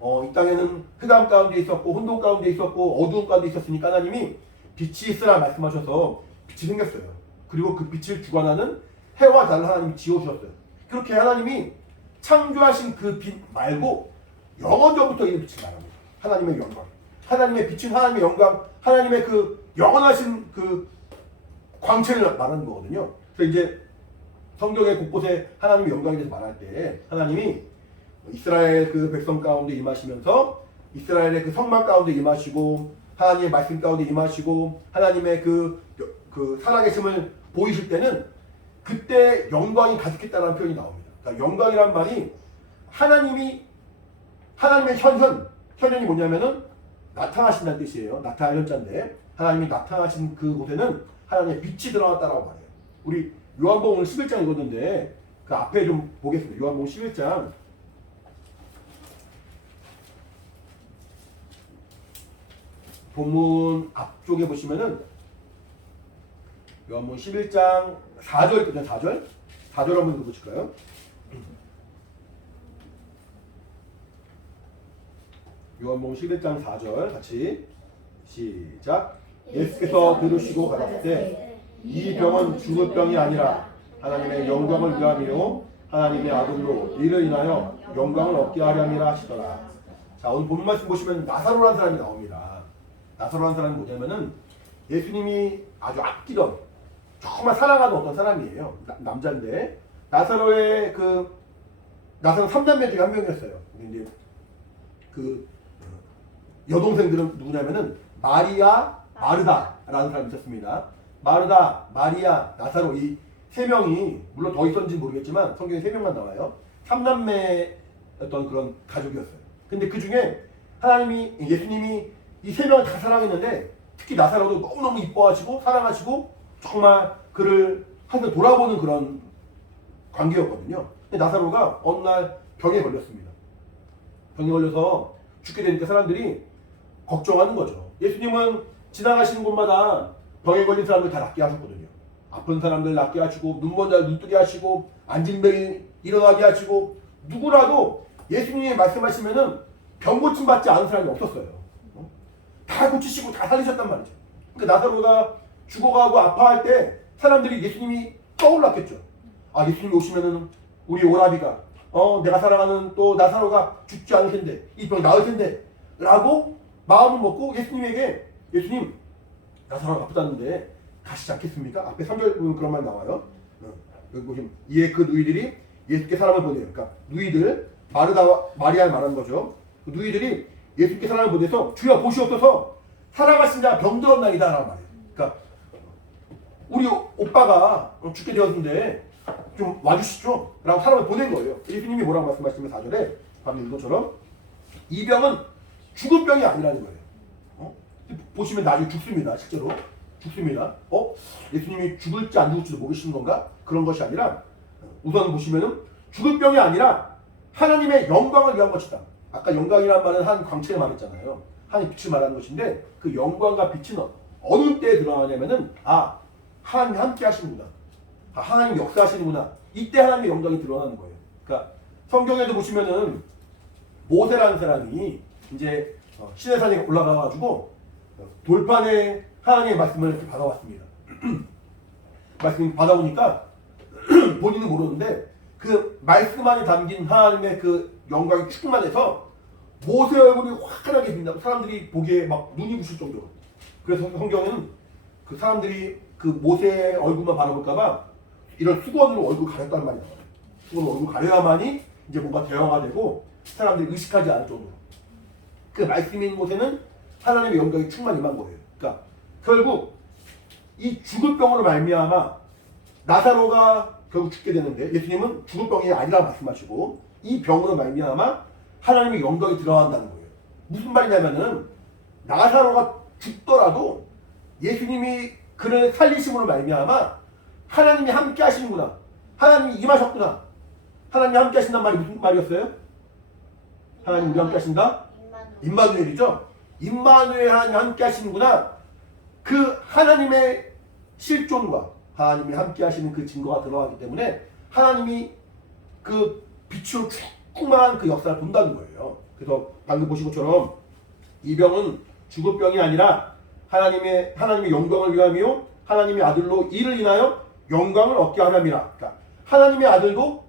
이 땅에는 흑암 가운데 있었고 혼돈 가운데 있었고 어두운 가운데 있었으니까 하나님이 빛이 있으라 말씀하셔서 빛이 생겼어요. 그리고 그 빛을 주관하는 해와 달을 하나님이 지어주셨어요. 그렇게 하나님이 창조하신 그 빛 말고 영원전부터 있는 빛을 말합니다. 하나님의 영광, 하나님의 빛은 하나님의 영광, 하나님의 그 영원하신 그 광채를 말하는 거거든요. 그래서 이제 성경의 곳곳에 하나님의 영광에 대해서 말할 때 하나님이 이스라엘 그 백성 가운데 임하시면서 이스라엘의 그 성막 가운데 임하시고 하나님의 말씀 가운데 임하시고 하나님의 그 살아계심을 보이실 때는 그때 영광이 가득했다는 표현이 나옵니다. 그러니까 영광이란 말이 하나님의 현현이 뭐냐면은 나타나신다는 뜻이에요. 나타날 현자인데 하나님이 나타나신 그곳에는 하나님의 빛이 드러났다라고 말해요. 우리 요한복음 11장 읽었는데 그 앞에 좀 보겠습니다. 요한복음 11장 본문 앞쪽에 보시면은 요한복음 11장 4절 있거든요. 4절 한번 읽어보실까요? 요한복음 11장 4절 같이 시작. 예수께서 들으시고 가라사대 이 병은 죽을 병이 아니라 하나님의 영광을 위함이요 하나님의 아들로 이를 인하여 영광을 얻게 하려니라 하시더라. 자, 오늘 본 말씀 보시면 나사로라는 사람이 나옵니다. 나사로라는 사람이 뭐냐면은 예수님이 아주 아끼던 정말 사랑하는 어떤 사람이에요. 남자인데 나사로의 나사로 3남매 중에 한 명이었어요. 근데 이제 여동생들은 누구냐면은 마리아, 마르다라는 사람이 있었습니다. 마르다, 마리아, 나사로 이 세 명이 물론 더 있었는지 모르겠지만 성경에 세 명만 나와요. 3남매였던 그런 가족이었어요. 근데 그 중에 예수님이 이 세 명을 다 사랑했는데 특히 나사로도 너무너무 이뻐하시고 사랑하시고 정말 그를 항상 돌아보는 그런 관계였거든요. 근데 나사로가 어느 날 병에 걸렸습니다. 병에 걸려서 죽게 되니까 사람들이 걱정하는 거죠. 예수님은 지나가시는 곳마다 병에 걸린 사람들 다 낫게 하셨거든요. 아픈 사람들 낫게 하시고 눈먼 자를 눈뜨게 하시고 앉은 병이 일어나게 하시고 누구라도 예수님이 말씀하시면은 병 고침 받지 않은 사람이 없었어요. 다 고치시고 다 살리셨단 말이죠. 그러니까 나사로가 죽어가고 아파할 때 사람들이 예수님이 떠올랐겠죠. 아, 예수님이 오시면은 우리 오라비가 내가 사랑하는 또 나사로가 죽지 않을 텐데 이 병 나을 텐데 라고 마음을 먹고 예수님 나사로가 아프다는데 가시지 않겠습니까? 앞에 3절 그런 말 나와요. 여기 보시면 이에 그 누이들이 예수께 사람을 보내요. 그러니까 누이들 마르다와 마리아를 말하는 거죠. 그 누이들이 예수께 사람을 보내서 주여 보시옵소서 살아가신 자 병들었나이다 라는 말이에요. 그러니까 우리 오빠가 죽게 되었는데 좀 와주시죠 라고 사람을 보낸 거예요. 예수님이 뭐라고 말씀하시면 4절에 방금 이것처럼 이 병은 죽은 병이 아니라는 거예요. 보시면 나중에 죽습니다. 실제로 죽습니다. 예수님이 죽을지 안 죽을지도 모르시는 건가? 그런 것이 아니라 우선 보시면은 죽은 병이 아니라 하나님의 영광을 위한 것이다. 아까 영광이라는 말은 한 광채를 말했잖아요. 하나님 빛을 말하는 것인데 그 영광과 빛은 어느 때에 드러나냐면은 하나님이 함께 하시는구나. 하나님 역사하시는구나. 이때 하나님의 영광이 드러나는 거예요. 그러니까 성경에도 보시면은 모세라는 사람이 이제 시내산에 올라가가지고 돌판에 하나님의 말씀을 이렇게 받아왔습니다. 말씀 받아오니까 본인은 모르는데 그 말씀 안에 담긴 하나님의 그 영광이 충만해서 모세 얼굴이 화끈하게 빛나고 사람들이 보기에 막 눈이 부실 정도로. 그래서 성경에는 그 사람들이 그 모세의 얼굴만 바라볼까봐 이런 수건으로 얼굴 가렸다는 말이 나와요. 수건으로 얼굴 가려야만이 이제 뭔가 대화가 되고 사람들이 의식하지 않을 정도로. 그 말씀이 있는 곳에는 하나님의 영광이 충만히 임한 거예요. 그러니까 결국 이 죽을 병으로 말미암아 나사로가 결국 죽게 되는데 예수님은 죽을 병이 아니라 말씀하시고 이 병으로 말미암아 하나님의 영광이 드러난다는 거예요. 무슨 말이냐면은 나사로가 죽더라도 예수님이 그를 살리심으로 말미암아 하나님이 함께 하시는구나. 하나님이 임하셨구나. 하나님이 함께 하신다는 말이 무슨 말이었어요? 하나님 우리와 함께 하신다? 임마누엘이죠. 임마누엘 하나님 함께 하시는구나. 그 하나님의 실존과 하나님이 함께 하시는 그 증거가 들어가기 때문에 하나님이 그 빛으로 충만한 그 역사를 본다는 거예요. 그래서 방금 보신 것처럼 이 병은 죽을 병이 아니라 하나님의 영광을 위함이요 하나님의 아들로 이를 인하여 영광을 얻게 하렵니다. 그러니까 하나님의 아들도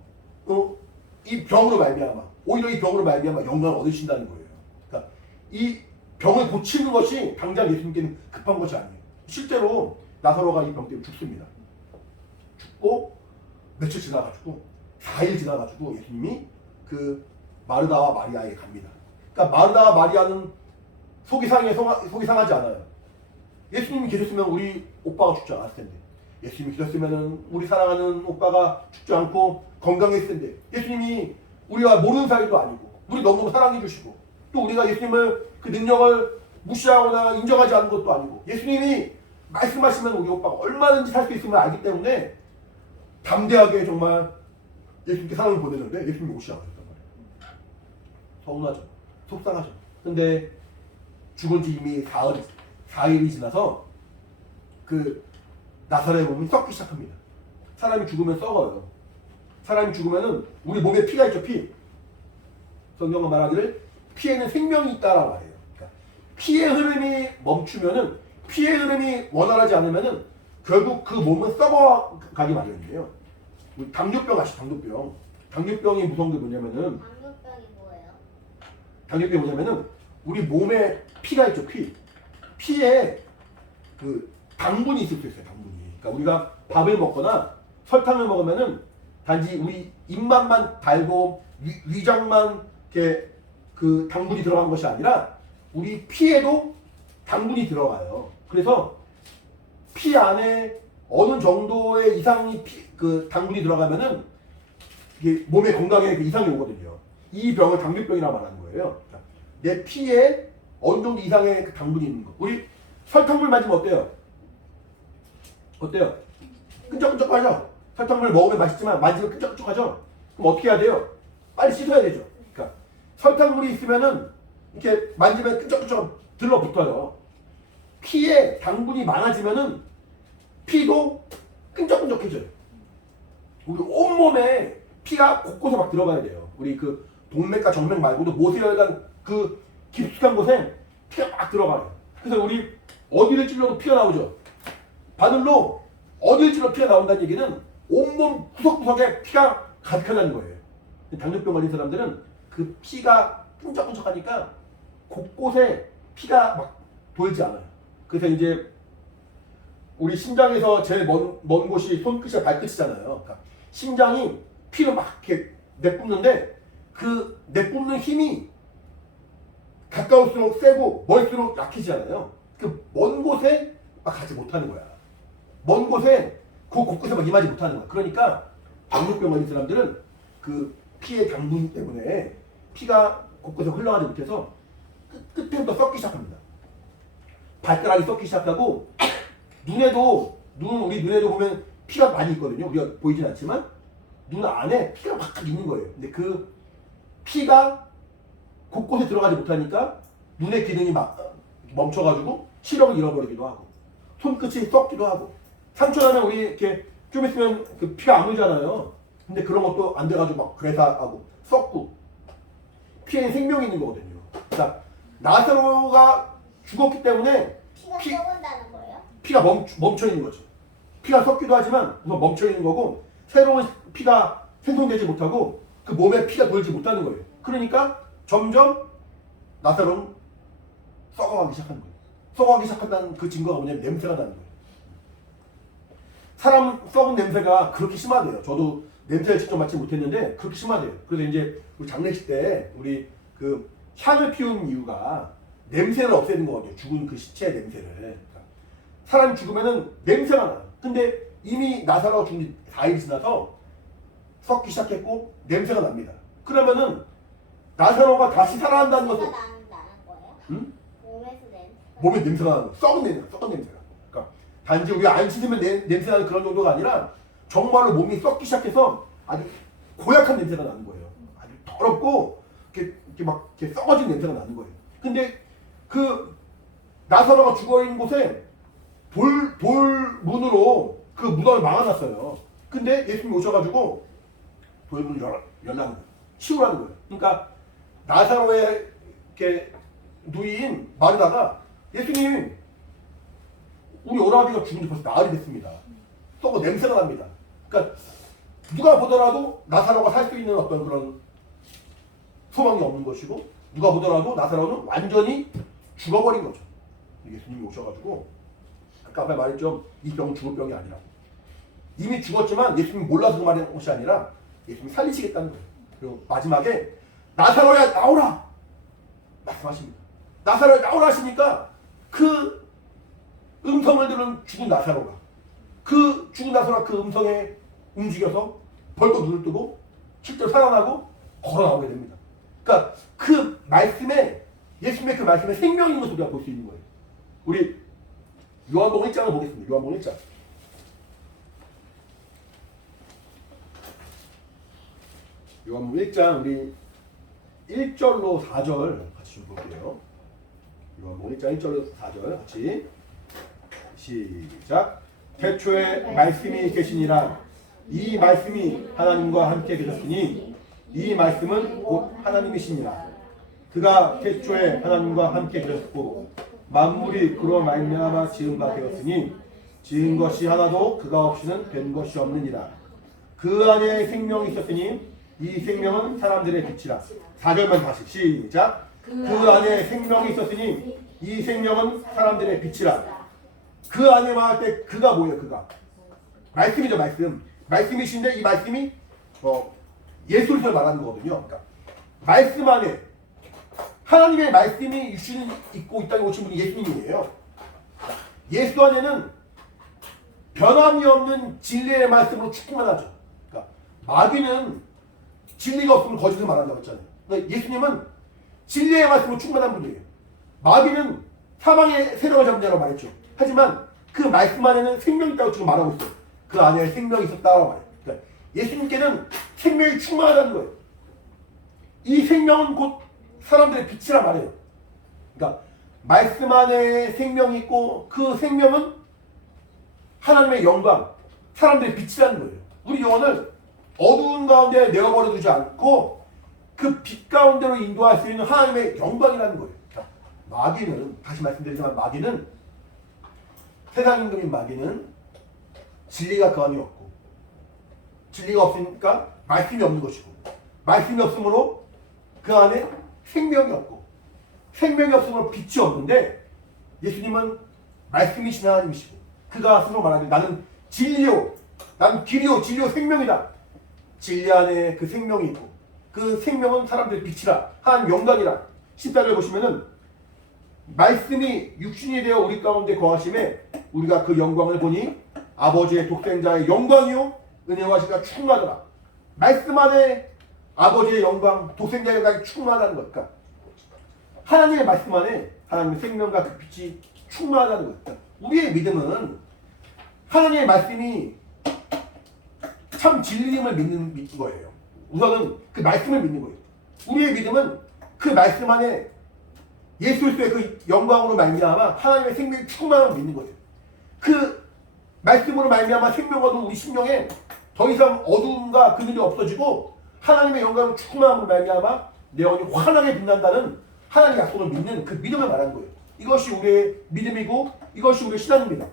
이 병으로 말미암아 오히려 이 병으로 말미암아 영광을 얻으신다는 거예요. 그러니까 이 병을 고치는 것이 당장 예수님께는 급한 것이 아니에요. 실제로 나사로가 이 병 때문에 죽습니다. 죽고 며칠 지나가지고 4일 지나가지고 예수님이 그 마르다와 마리아에게 갑니다. 그러니까 마르다와 마리아는 속이 상하지 않아요. 예수님이 계셨으면 우리 오빠가 죽지 않았을 텐데, 예수님이 계셨으면 우리 사랑하는 오빠가 죽지 않고 건강했을 텐데, 예수님이 우리가 모르는 사이도 아니고 우리 너무너무 사랑해 주시고 또 우리가 예수님을 그 능력을 무시하거나 인정하지 않는 것도 아니고 예수님이 말씀하시면 우리 오빠가 얼마든지 살 수 있음을 알기 때문에 담대하게 정말 예수님께 사랑을 보내는데 예수님이 오시지 않았단 말이에요. 서운하죠. 속상하죠. 근데 죽은 지 이미 4일이 지나서 그 나사로의 몸이 썩기 시작합니다. 사람이 죽으면 썩어요. 사람이 죽으면은 우리 몸에 피가 있죠. 피. 성경은 말하기를 피에는 생명이 있다라고 말해요. 그러니까 피의 흐름이 멈추면은 피의 흐름이 원활하지 않으면은 결국 그 몸은 썩어가기 마련이에요. 우리 당뇨병 아시죠? 당뇨병. 당뇨병이 무서운 게 뭐냐면은 당뇨병이 뭐예요? 당뇨병이 뭐냐면은 우리 몸에 피가 있죠. 피에 그 당분이 있을 수 있어요. 당분이. 그러니까 우리가 밥을 먹거나 설탕을 먹으면은 단지 우리 입맛만 달고 위장만 이렇게 그 당분이 들어간 것이 아니라 우리 피에도 당분이 들어가요. 그래서 피 안에 어느 정도의 이상이 그 당분이 들어가면은 이게 몸의 건강에 그 이상이 오거든요. 이 병을 당뇨병이라고 말하는 거예요. 내 피에 어느 정도 이상의 그 당분이 있는 거. 우리 설탕물 맞으면 어때요? 어때요? 끈적끈적하죠? 설탕물 먹으면 맛있지만 만지면 끈적끈적하죠? 그럼 어떻게 해야 돼요? 빨리 씻어야 되죠. 그러니까 설탕물이 있으면은 이렇게 만지면 끈적끈적 들러붙어요. 피에 당분이 많아지면은 피도 끈적끈적해져요. 우리 온몸에 피가 곳곳에 막 들어가야 돼요. 우리 그 동맥과 정맥 말고도 모세혈관 그 깊숙한 곳에 피가 막 들어가요. 그래서 우리 어디를 찔러도 피가 나오죠. 바늘로 어디를 찔러도 피가 나온다는 얘기는 온몸 구석구석에 피가 가득하다는 거예요. 당뇨병 걸린 사람들은 그 피가 끈적끈적하니까 곳곳에 피가 막 돌지 않아요. 그래서 이제 우리 심장에서 제일 먼 곳이 손끝이나 발끝이잖아요. 그러니까 심장이 피를 막 이렇게 내뿜는데 그 내뿜는 힘이 가까울수록 세고 멀수록 약해지잖아요. 그 먼 곳에 막 가지 못하는 거야. 먼 곳에 그 곳곳에 막 임하지 못하는 거야. 그러니까 당뇨병 걸린 사람들은 그 피의 당분 때문에 피가 곳곳에 흘러가지 못해서 끝에부터 썩기 시작합니다. 발가락이 썩기 시작하고 우리 눈에도 보면 피가 많이 있거든요. 우리가 보이진 않지만 눈 안에 피가 막 있는 거예요. 근데 그 피가 곳곳에 들어가지 못하니까 눈의 기능이 막 멈춰가지고 시력을 잃어버리기도 하고 손끝이 썩기도 하고 상처 나면 우리 이렇게 좀 있으면 그 피가 안 오잖아요. 근데 그런 것도 안 돼가지고 막 괴사하고 썩고 피에는 생명이 있는 거거든요. 자, 나사로가 죽었기 때문에 피가 피- 썩은다는 거예요? 피가 멈춰 있는 거죠. 피가 썩기도 하지만 우선 멈춰 있는 거고 새로운 피가 생성되지 못하고 그 몸에 피가 돌지 못하는 거예요. 그러니까 점점 나사로는 썩어가기 시작하는 거예요. 썩어가기 시작한다는 그 증거가 뭐냐면 냄새가 나는 거예요. 사람 썩은 냄새가 그렇게 심하대요. 저도 냄새를 직접 맡지 못했는데 그렇게 심하대요. 그래서 이제 우리 장례식 때 우리 그 향을 피우는 이유가 냄새를 없애는 거거든요. 죽은 그 시체의 냄새를. 그러니까 사람이 죽으면은 냄새가 나요. 근데 이미 나사로가 죽은 지 4일 지나서 썩기 시작했고 냄새가 납니다. 그러면은 나사로가 다시 살아난다는 것은 냄새가 나는 거예요? 응? 몸에서 냄새. 몸에 냄새가 나는 거예요. 썩은 냄새가. 그러니까 단지 우리가 안 씻으면 냄새 나는 그런 정도가 아니라 정말로 몸이 썩기 시작해서 아주 고약한 냄새가 나는 거예요. 아주 더럽고 이렇게 막 이렇게 썩어진 냄새가 나는 거예요. 근데 그 나사로가 죽어 있는 곳에 돌문으로 그 무덤을 막아놨어요. 근데 예수님이 오셔가지고 돌문을 열라는 거예요. 치우라는 거예요. 그러니까 나사로의 이렇게 누이인 마르다가 예수님 우리 오라비가 죽은 지 벌써 나흘이 됐습니다. 썩어 냄새가 납니다. 그러니까 누가 보더라도 나사로가 살 수 있는 어떤 그런 소망이 없는 것이고 누가 보더라도 나사로는 완전히 죽어버린 거죠. 예수님이 오셔가지고 아까 앞에 말했죠. 이 병은 죽을 병이 아니라고. 이미 죽었지만 예수님이 몰라서 그 말한 것이 아니라 예수님이 살리시겠다는 거예요. 그리고 마지막에 나사로야 나오라 말씀하십니다. 나사로야 나오라 하시니까 그 음성을 들은 죽은 나사로가 그 음성에 움직여서 벌떡 눈을 뜨고 실제로 살아나고 걸어 나오게 됩니다. 그러니까 그 말씀에 예수님의 그 말씀에 생명이 있는 것을 우리가 볼 수 있는 거예요. 우리 요한복음 1장을 보겠습니다. 요한복음 1장. 요한복음 1장 우리 1절로 4절 같이 좀 볼게요. 요한복음 1장 1절로 4절 같이 시작. 태초에 말씀이 계시니라. 이 말씀이 하나님과 함께 계셨으니 이 말씀은 곧 하나님이시니라. 그가 태초에 하나님과 함께 계셨고 만물이 그로 말미암아 지은 바 되었으니 지은 것이 하나도 그가 없이는 된 것이 없느니라. 그 안에 생명이 있었으니 이 생명은 사람들의 빛이라. 4절만 다시 시작. 그 안에 생명이 있었으니 이 생명은 사람들의 빛이라. 그 안에 말할 때 그가 뭐예요? 그가 말씀이죠. 말씀이신데 이 말씀이 예수를 말하는 거거든요. 그러니까 말씀 안에 하나님의 말씀이 육신이 있고 이 땅에 오신 분이 예수님이에요. 예수 안에는 변함이 없는 진리의 말씀으로 충만하죠. 그러니까 마귀는 진리가 없으면 거짓을 말한다고 했잖아요. 그러니까 예수님은 진리의 말씀으로 충만한 분이에요. 마귀는 사망의 세력을 잡는 자라고 말했죠. 하지만 그 말씀 안에는 생명이 있다고 지금 말하고 있어요. 그 안에 생명이 있었다고 말해요. 그러니까 예수님께는 생명이 충만하다는 거예요. 이 생명은 곧 사람들의 빛이라 말해요. 그러니까 말씀 안에 생명이 있고 그 생명은 하나님의 영광, 사람들의 빛이라는 거예요. 우리 영혼을 어두운 가운데 내어버려 두지 않고 그 빛 가운데로 인도할 수 있는 하나님의 영광이라는 거예요. 그러니까 마귀는, 다시 말씀드리지만 마귀는, 세상 임금인 마귀는 진리가 그 안에 없고, 진리가 없으니까 말씀이 없는 것이고, 말씀이 없으므로 그 안에 생명이 없고, 생명이 없으므로 빛이 없는데, 예수님은 말씀이신 하나님이시고, 그가 스스로 말하길 나는 진리요, 나는 길이요, 진리요, 생명이다. 진리 안에 그 생명이 있고, 그 생명은 사람들의 빛이라, 하나님 영광이라. 14절 보시면은 말씀이 육신이 되어 우리 가운데 거하심에 우리가 그 영광을 보니 아버지의 독생자의 영광이요 은혜와 시가 충만하더라. 말씀 안에 아버지의 영광, 독생자의 영광이 충만하다는 것. 그러니까 하나님의 말씀 안에 하나님의 생명과 그 빛이 충만하다는 것. 그러니까 우리의 믿음은 하나님의 말씀이 참 진리임을 믿는 거예요. 우선은 그 말씀을 믿는 거예요. 우리의 믿음은 그 말씀 안에 예수 그리스도의 그 영광으로 말미암아 하나님의 생명이 충만함을 믿는 거예요. 그 말씀으로 말미암아 생명과 우리 심령에 더 이상 어두움과 그늘이 없어지고 하나님의 영광으로 충만함으로 말미암아 내 영혼이 환하게 빛난다는 하나님의 약속을 믿는 그 믿음을 말하는 거예요. 이것이 우리의 믿음이고 이것이 우리의 신앙입니다.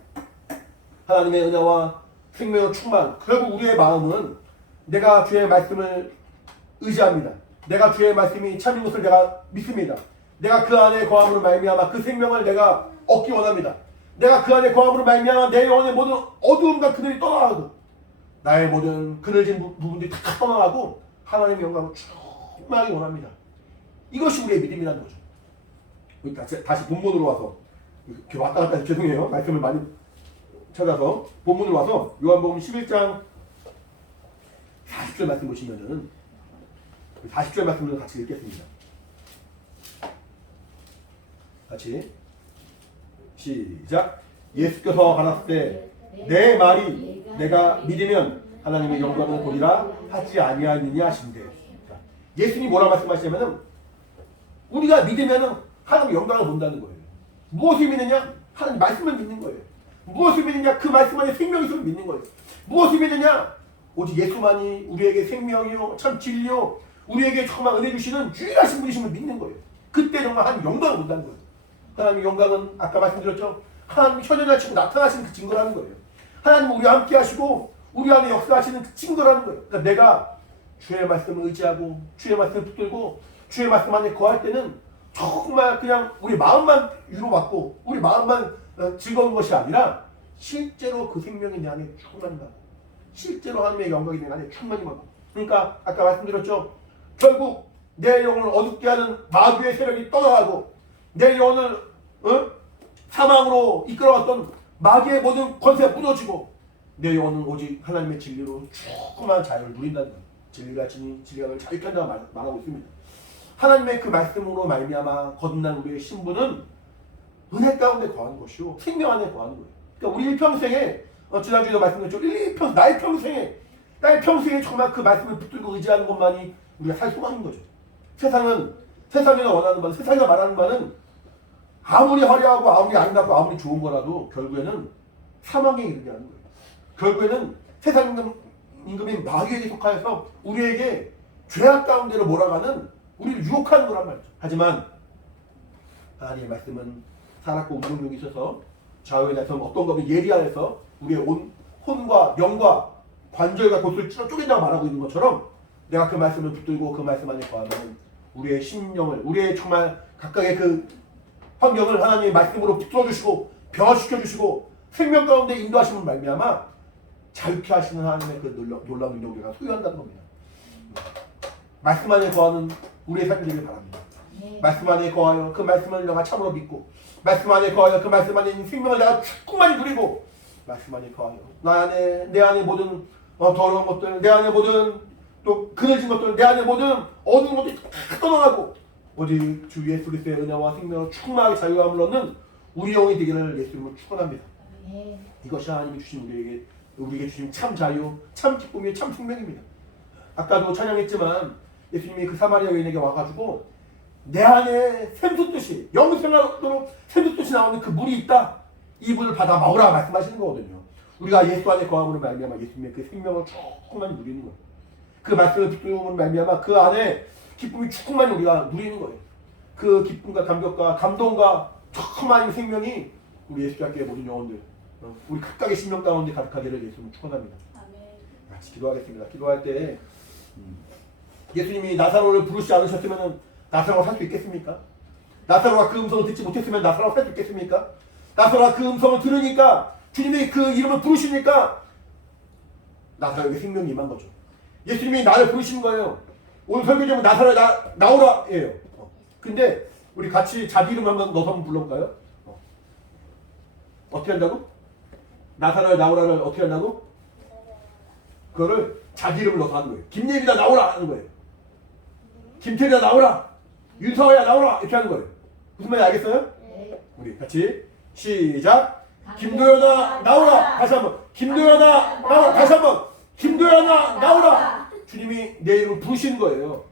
하나님의 은혜와 생명의 충만. 결국 우리의 마음은 내가 주의 말씀을 의지합니다. 내가 주의 말씀이 참인 것을 내가 믿습니다. 내가 그 안에 거함으로 말미암아 그 생명을 내가 얻기 원합니다. 내가 그 안에 거함으로 말미암아 내 영혼의 모든 어두움과 그늘이 떠나가고 나의 모든 그늘진 부분들이 다 떠나가고 하나님의 영광을 충만하게 원합니다. 이것이 우리의 믿음이라는 거죠. 다시 본문으로 와서 이렇게 왔다 갔다 해서 죄송해요. 말씀을 많이 찾아서 본문으로 와서 요한복음 11장 40절 말씀 보시면은 40절 말씀을 같이 읽겠습니다. 같이 시작. 예수께서 가라사대 때 내 말이 내가 믿으면 하나님의 영광을 보리라 하지 아니하느냐 하신대. 예수님이 뭐라 말씀하시냐면은 우리가 믿으면은 하나님의 영광을 본다는 거예요. 무엇을 믿느냐? 하나님 말씀을 믿는 거예요. 무엇을 믿느냐? 그 말씀 안에 생명이 있음을 믿는 거예요. 무엇을 믿느냐? 오직 예수만이 우리에게 생명이요 참 진리요 우리에게 정말 은혜 주시는 유일하신 분이심을 믿는 거예요. 그때 정말 하나님 영광을 본다는 거예요. 하나님의 영광은 아까 말씀드렸죠. 하나님 현현하시고 나타나시는 그 증거라는 거예요. 하나님 우리와 함께 하시고 우리 안에 역사하시는 그 증거라는 거예요. 그러니까 내가 주의 말씀을 의지하고 주의 말씀을 붙들고 주의 말씀 안에 거할 때는 정말 그냥 우리 마음만 위로받고 우리 마음만 즐거운 것이 아니라 실제로 그 생명이 내 안에 충만히 가고 실제로 하나님의 영광이 내 안에 충만히 가고 그러니까 아까 말씀드렸죠. 결국 내 영혼을 어둡게 하는 마귀의 세력이 떠나가고 내 영혼을 사망으로 이끌어갔던 마귀의 모든 권세가 무너지고 내 영혼은 오직 하나님의 진리로 충만한 자유를 누린다는 거예요. 진리가 자유케 한다고 말하고 있습니다. 하나님의 그 말씀으로 말미암아 거듭난 우리의 신분은 은혜 가운데 거하는 것이요 생명 안에 거하는 거예요. 그러니까 우리 일평생에 지난주에도 말씀드렸죠. 나의 평생에 정말 그 말씀을 붙들고 의지하는 것만이 우리가 살 소망인 거죠. 세상이 원하는 바는 세상이 말하는 바는 아무리 화려하고 아무리 아름답고 아무리 좋은 거라도 결국에는 사망에 이르게 하는 거예요. 결국에는 세상 임금인 마귀에게 속하여서 우리에게 죄악 가운데로 몰아가는 우리를 유혹하는 거란 말이죠. 하지만 하나님의 말씀은 살았고 운동력이 있어서 좌우에 나서 어떤 것을 예리하여서 우리의 온 혼과 영과 관절과 골수를 찔러 쪼갠다고 말하고 있는 것처럼 내가 그 말씀을 붙들고 그 말씀 안에 거하면 우리의 심령을 우리의 정말 각각의 그 환경을 하나님의 말씀으로 붙들어주시고 변화시켜주시고 생명 가운데 인도하시는 말미암아 자유케 하시는 하나님의 그 놀라운 능력을 우리가 소유한다는 겁니다. 말씀 안에 거하는 우리의 삶이 되길 바랍니다. 말씀 안에 거하여 그 말씀을 내가 참으로 믿고 말씀 안에 거하여 그 말씀 안에 있는 생명을 내가 충만히 누리고 말씀 안에 거하여 내 안에 모든 더러운 것들 내 안에 모든 또 그늘진 것들 내 안에 모든 어두운 것들이 다 떠나가고 오직 주 예수 그리스도의 은혜와 생명을 충만하게 자유함을 얻는 우리 영혼이 되기를 예수님을 축원합니다. 이것이 하나님이 주신 우리에게 주신 참 자유, 참 기쁨이 참 생명입니다. 아까도 찬양했지만 예수님이 그 사마리아 여인에게 와가지고 내 안에 샘솟듯이 영생하도록 샘솟듯이 나오는 그 물이 있다. 이 물을 받아 먹으라 말씀하시는 거거든요. 우리가 예수 안에 거함으로 말미암아 예수님의 그 생명을 충만히 누리는 거예요. 그 말씀을 붙들음으로 말미암아 그 안에 기쁨이 충만히 우리가 누리는 거예요. 그 기쁨과 감격과 감동과 충만한 생명이 우리 예수님께 모든 영혼들 우리 각각의 심령 가운데 가득하기를 예수님 축원합니다. 같이 기도하겠습니다. 기도할 때 예수님이 나사로를 부르시지 않으셨으면 나사로가 살 수 있겠습니까? 나사로가 그 음성을 듣지 못했으면 나사로가 살 수 있겠습니까? 나사로가 그 음성을 들으니까 주님이 그 이름을 부르시니까 나사로에게 생명이 임한 거죠. 예수님이 나를 부르신 거예요. 오늘 설교 제목 나사로 나오라 예요. 근데 우리 같이 자기 이름 한번 넣어서 한번 불러볼까요? 어떻게 한다고? 나사로야 나오라를 어떻게 한다고? 그거를 자기 이름을 넣어서 하는 거예요. 김예비다 나오라 하는 거예요. 김태리다 나오라. 윤서야 나오라 이렇게 하는 거예요. 무슨 말인지 알겠어요? 네. 우리 같이 시작. 김도연아 나오라. 다시 한번. 김도연아 나오라. 다시 한번. 김도연아 나오라. 주님이 내 이름을 부르시는 거예요.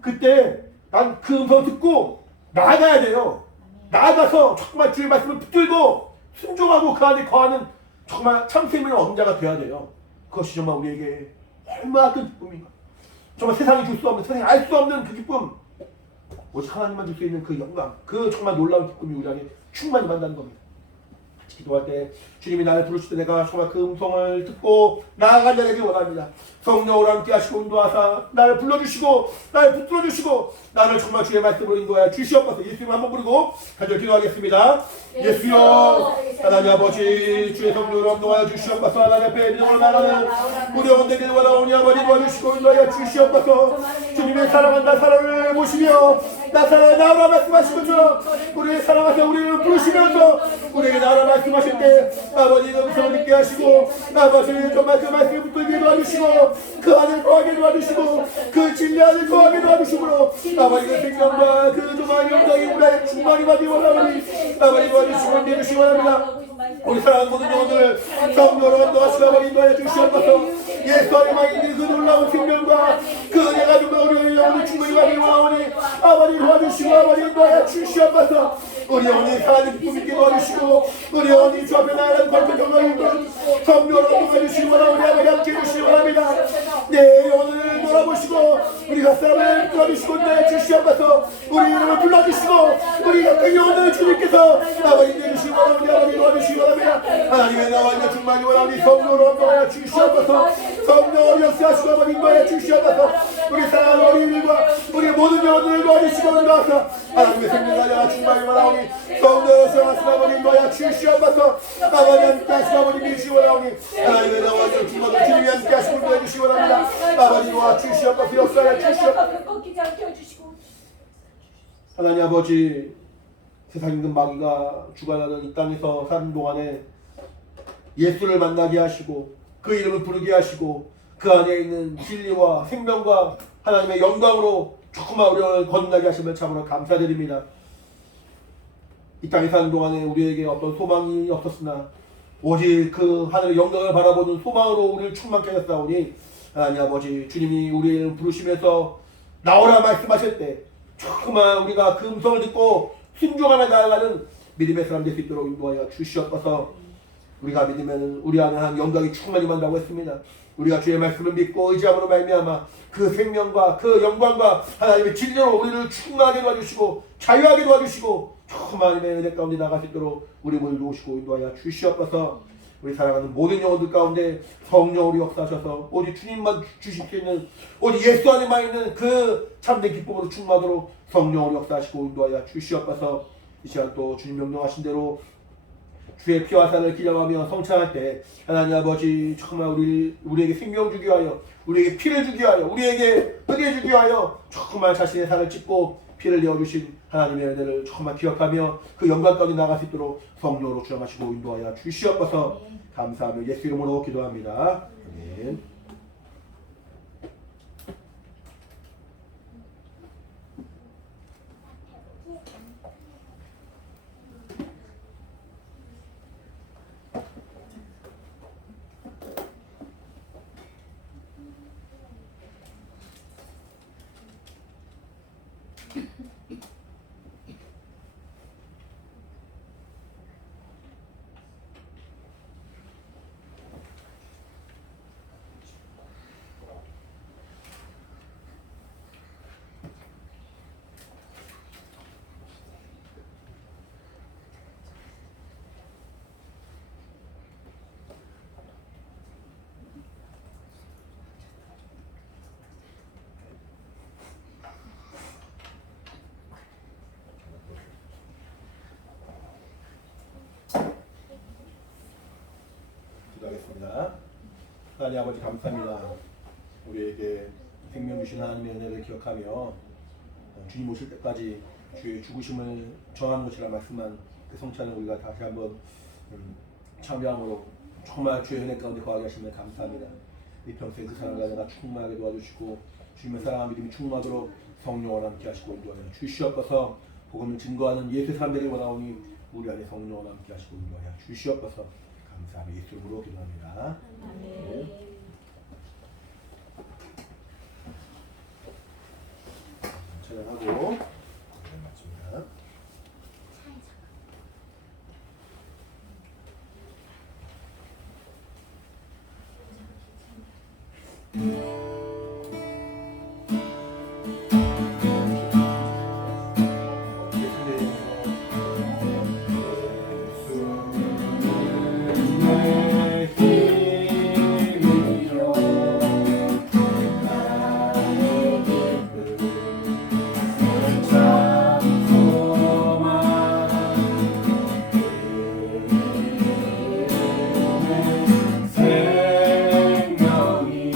그때 난 그 음성을 듣고 나아가야 돼요. 나아가서 정말 주의 말씀을 붙들고 순종하고 그 안에 거하는 정말 참 생명의 얻는 자가 되어야 돼요. 그것이 정말 우리에게 얼마나 큰 기쁨인가. 정말 세상이 줄 수 없는, 세상이 알 수 없는 그 기쁨. 오직 하나님만 줄 수 있는 그 영광, 그 정말 놀라운 기쁨이 우리 안에 충만히 만나는 겁니다. 같이 기도할 때 주님이 나를 부르실 때 내가 정말 그 음성을 듣고 나아가려 되길 원합니다. 성령으로 함께 하시고 인도하사 나를 불러주시고 나를 붙들어주시고 나를 정말 주의 말씀으로 인도하여 주시옵소서. 예수님 한번 부르고 간절히 기도하겠습니다. 예수여 하나님 아버지 주의 성령으로 인도하여 주시옵소서. 하나님 앞에 믿음으로 나가는 우리 영혼들에게 원하오니 아버지 도와주시고 인도하여 주시옵소서. 주님의 사랑한 나사로를 모시며 나사로 나오라 말씀하신 것처럼 우리의 사랑하사 우리를 부르시면서 우리에게 나오라 말씀하실 때 아버지 그 음성을 듣게 하시고 아버지 정말 그 말씀을 붙들게 도와주시고 그 안을 거하게 도와주시고 그 진리 안을 거하게 도와주시므로 아버지 그 생명과 그 정말 영광이 우리 안에 충만히 받기 원하오니 아버지 도와주시고 내주시기 원합니다. 우리 사랑하는 모든 영혼들을 성령으로 인도하시고 아버지 인도하여 주시옵소서. 예수 안에만 있는 그 놀라운 생명과 그 은혜가 정말 우리 영혼을 충분히 받기 원하오니 아버지 도와주시고 아버지 인도하여 주시옵소서. 우리 영혼이 사는 기쁨 있게 도와주시고 우리 영혼이 주 앞에 나아가는 걸핏 경건을 성령으로 도와주시기 원하오니 아버지 함께 해주시기 원합니다. 내 영혼을 돌아보시고 우리 갓사람을 도와주시고 인도하여 주시옵소서. 우리 이름을 불러주시고 우리 그 영혼을 주님께서 아버지 내주시기 원하오니 아버지 도와주시기 원합니다. 하나님의 나와 충만히 원하오니 성령으로 인도하여 주시옵소서. 성령으로 역사하시고 아버지 인도하여 주시옵소서. 우리 사랑하는 어린이들과 우리 모든 영혼들을 도와주시고 인도하사 하나님의 생명을 충만히 원하오니 성령으로 역사하시고 아버지 인도하여 주시옵소서. 아버지 함께 하시고 아버지 믿으시기 원하오니 하나님의 나와 충만히 주님이 함께 하시고 인도해 주시기 원합니다. 아버지 도와 주시옵소서. 역사하여 주시옵소서. 하나님 아버지 세상 임금 마귀가 주관하는 이 땅에서 사는 동안에 예수를 만나게 하시고 그 이름을 부르게 하시고 그 안에 있는 진리와 생명과 하나님의 영광으로 조그만 우리를 거듭나게 하시면 참으로 감사드립니다. 이 땅에 사는 동안에 우리에게 어떤 소망이 없었으나 오직 그 하늘의 영광을 바라보는 소망으로 우리를 충만케 하셨사오니 하나님 아버지 주님이 우리를 부르시면서 나오라 말씀하실 때 조그만 우리가 그 음성을 듣고 순종하며 나아가는 믿음의 사람 될 수 있도록 인도하여 주시옵소서. 우리가 믿으면 우리 안에 한 영광이 충만히 만다고 했습니다. 우리가 주의 말씀을 믿고 의지함으로 말미암아 그 생명과 그 영광과 하나님의 진리로 우리를 충만하게 도와주시고 자유하게 도와주시고 하나님의 은혜 가운데 나갈 수 있도록 우리 모두 도우시고 인도하여 주시옵소서. 우리 사랑하는 모든 영혼들 가운데 성령으로 역사하셔서 오직 주님만 주실 수 있는 오직 예수 안에만 있는 그 참된 기쁨으로 충만하도록 성령으로 역사하시고 인도하여 주시옵소서. 이 시간 또 주님 명령하신 대로 주의 피와 살을 기념하며 성찬할 때 하나님 아버지 정말 우리에게 생명 주기 위하여 우리에게 피를 주기 위하여 우리에게 은혜 주기 위하여 정말 자신의 살을 찢고 피를 내어주신 하나님의 은혜를 정말 기억하며 그 영광 가운데 나갈 수 있도록 성령으로 주장하시고 인도하여 주시옵소서. 감사하며 예수 이름으로 기도합니다. 아멘. 기도하겠습니다. 하나님 아버지 감사합니다. 우리에게 생명 주신 하나님의 은혜를 기억하며 주님 오실 때까지 주의 죽으심을 정하는 것이라 말씀한 그 성찬을 우리가 다시 한번 참여함으로 정말 주의 은혜 가운데 거하게 하시면 감사합니다. 이 평생 그 사랑과 내가 충만하게 도와주시고 주님의 사랑과 믿음이 충만하도록 성령을 함께 하시고 인도하여 주시옵소서. 복음을 증거하는 예수의 삶들이 원하오니 우리 안에 성령을 함께 하시고 인도하여 주시옵소서. 감사하며 예수 이름으로 기도합니다. 네. 찬양하고 마칩니다. 생명이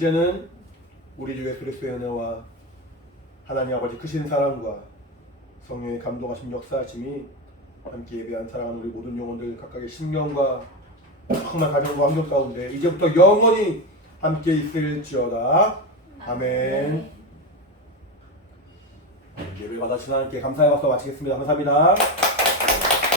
이제는 우리 주 예수 그리스도의 은혜와 하나님 아버지 크신 사랑과 성령의 감동하심 역사하심이 함께 예배한 사랑하는 우리 모든 영혼들 각각의 심령과 정말 가정과 환경 가운데 이제부터 영원히 함께 있을지어다. 아멘. 예배 받아주신 하나님께 감사의 박수 마치겠습니다. 감사합니다.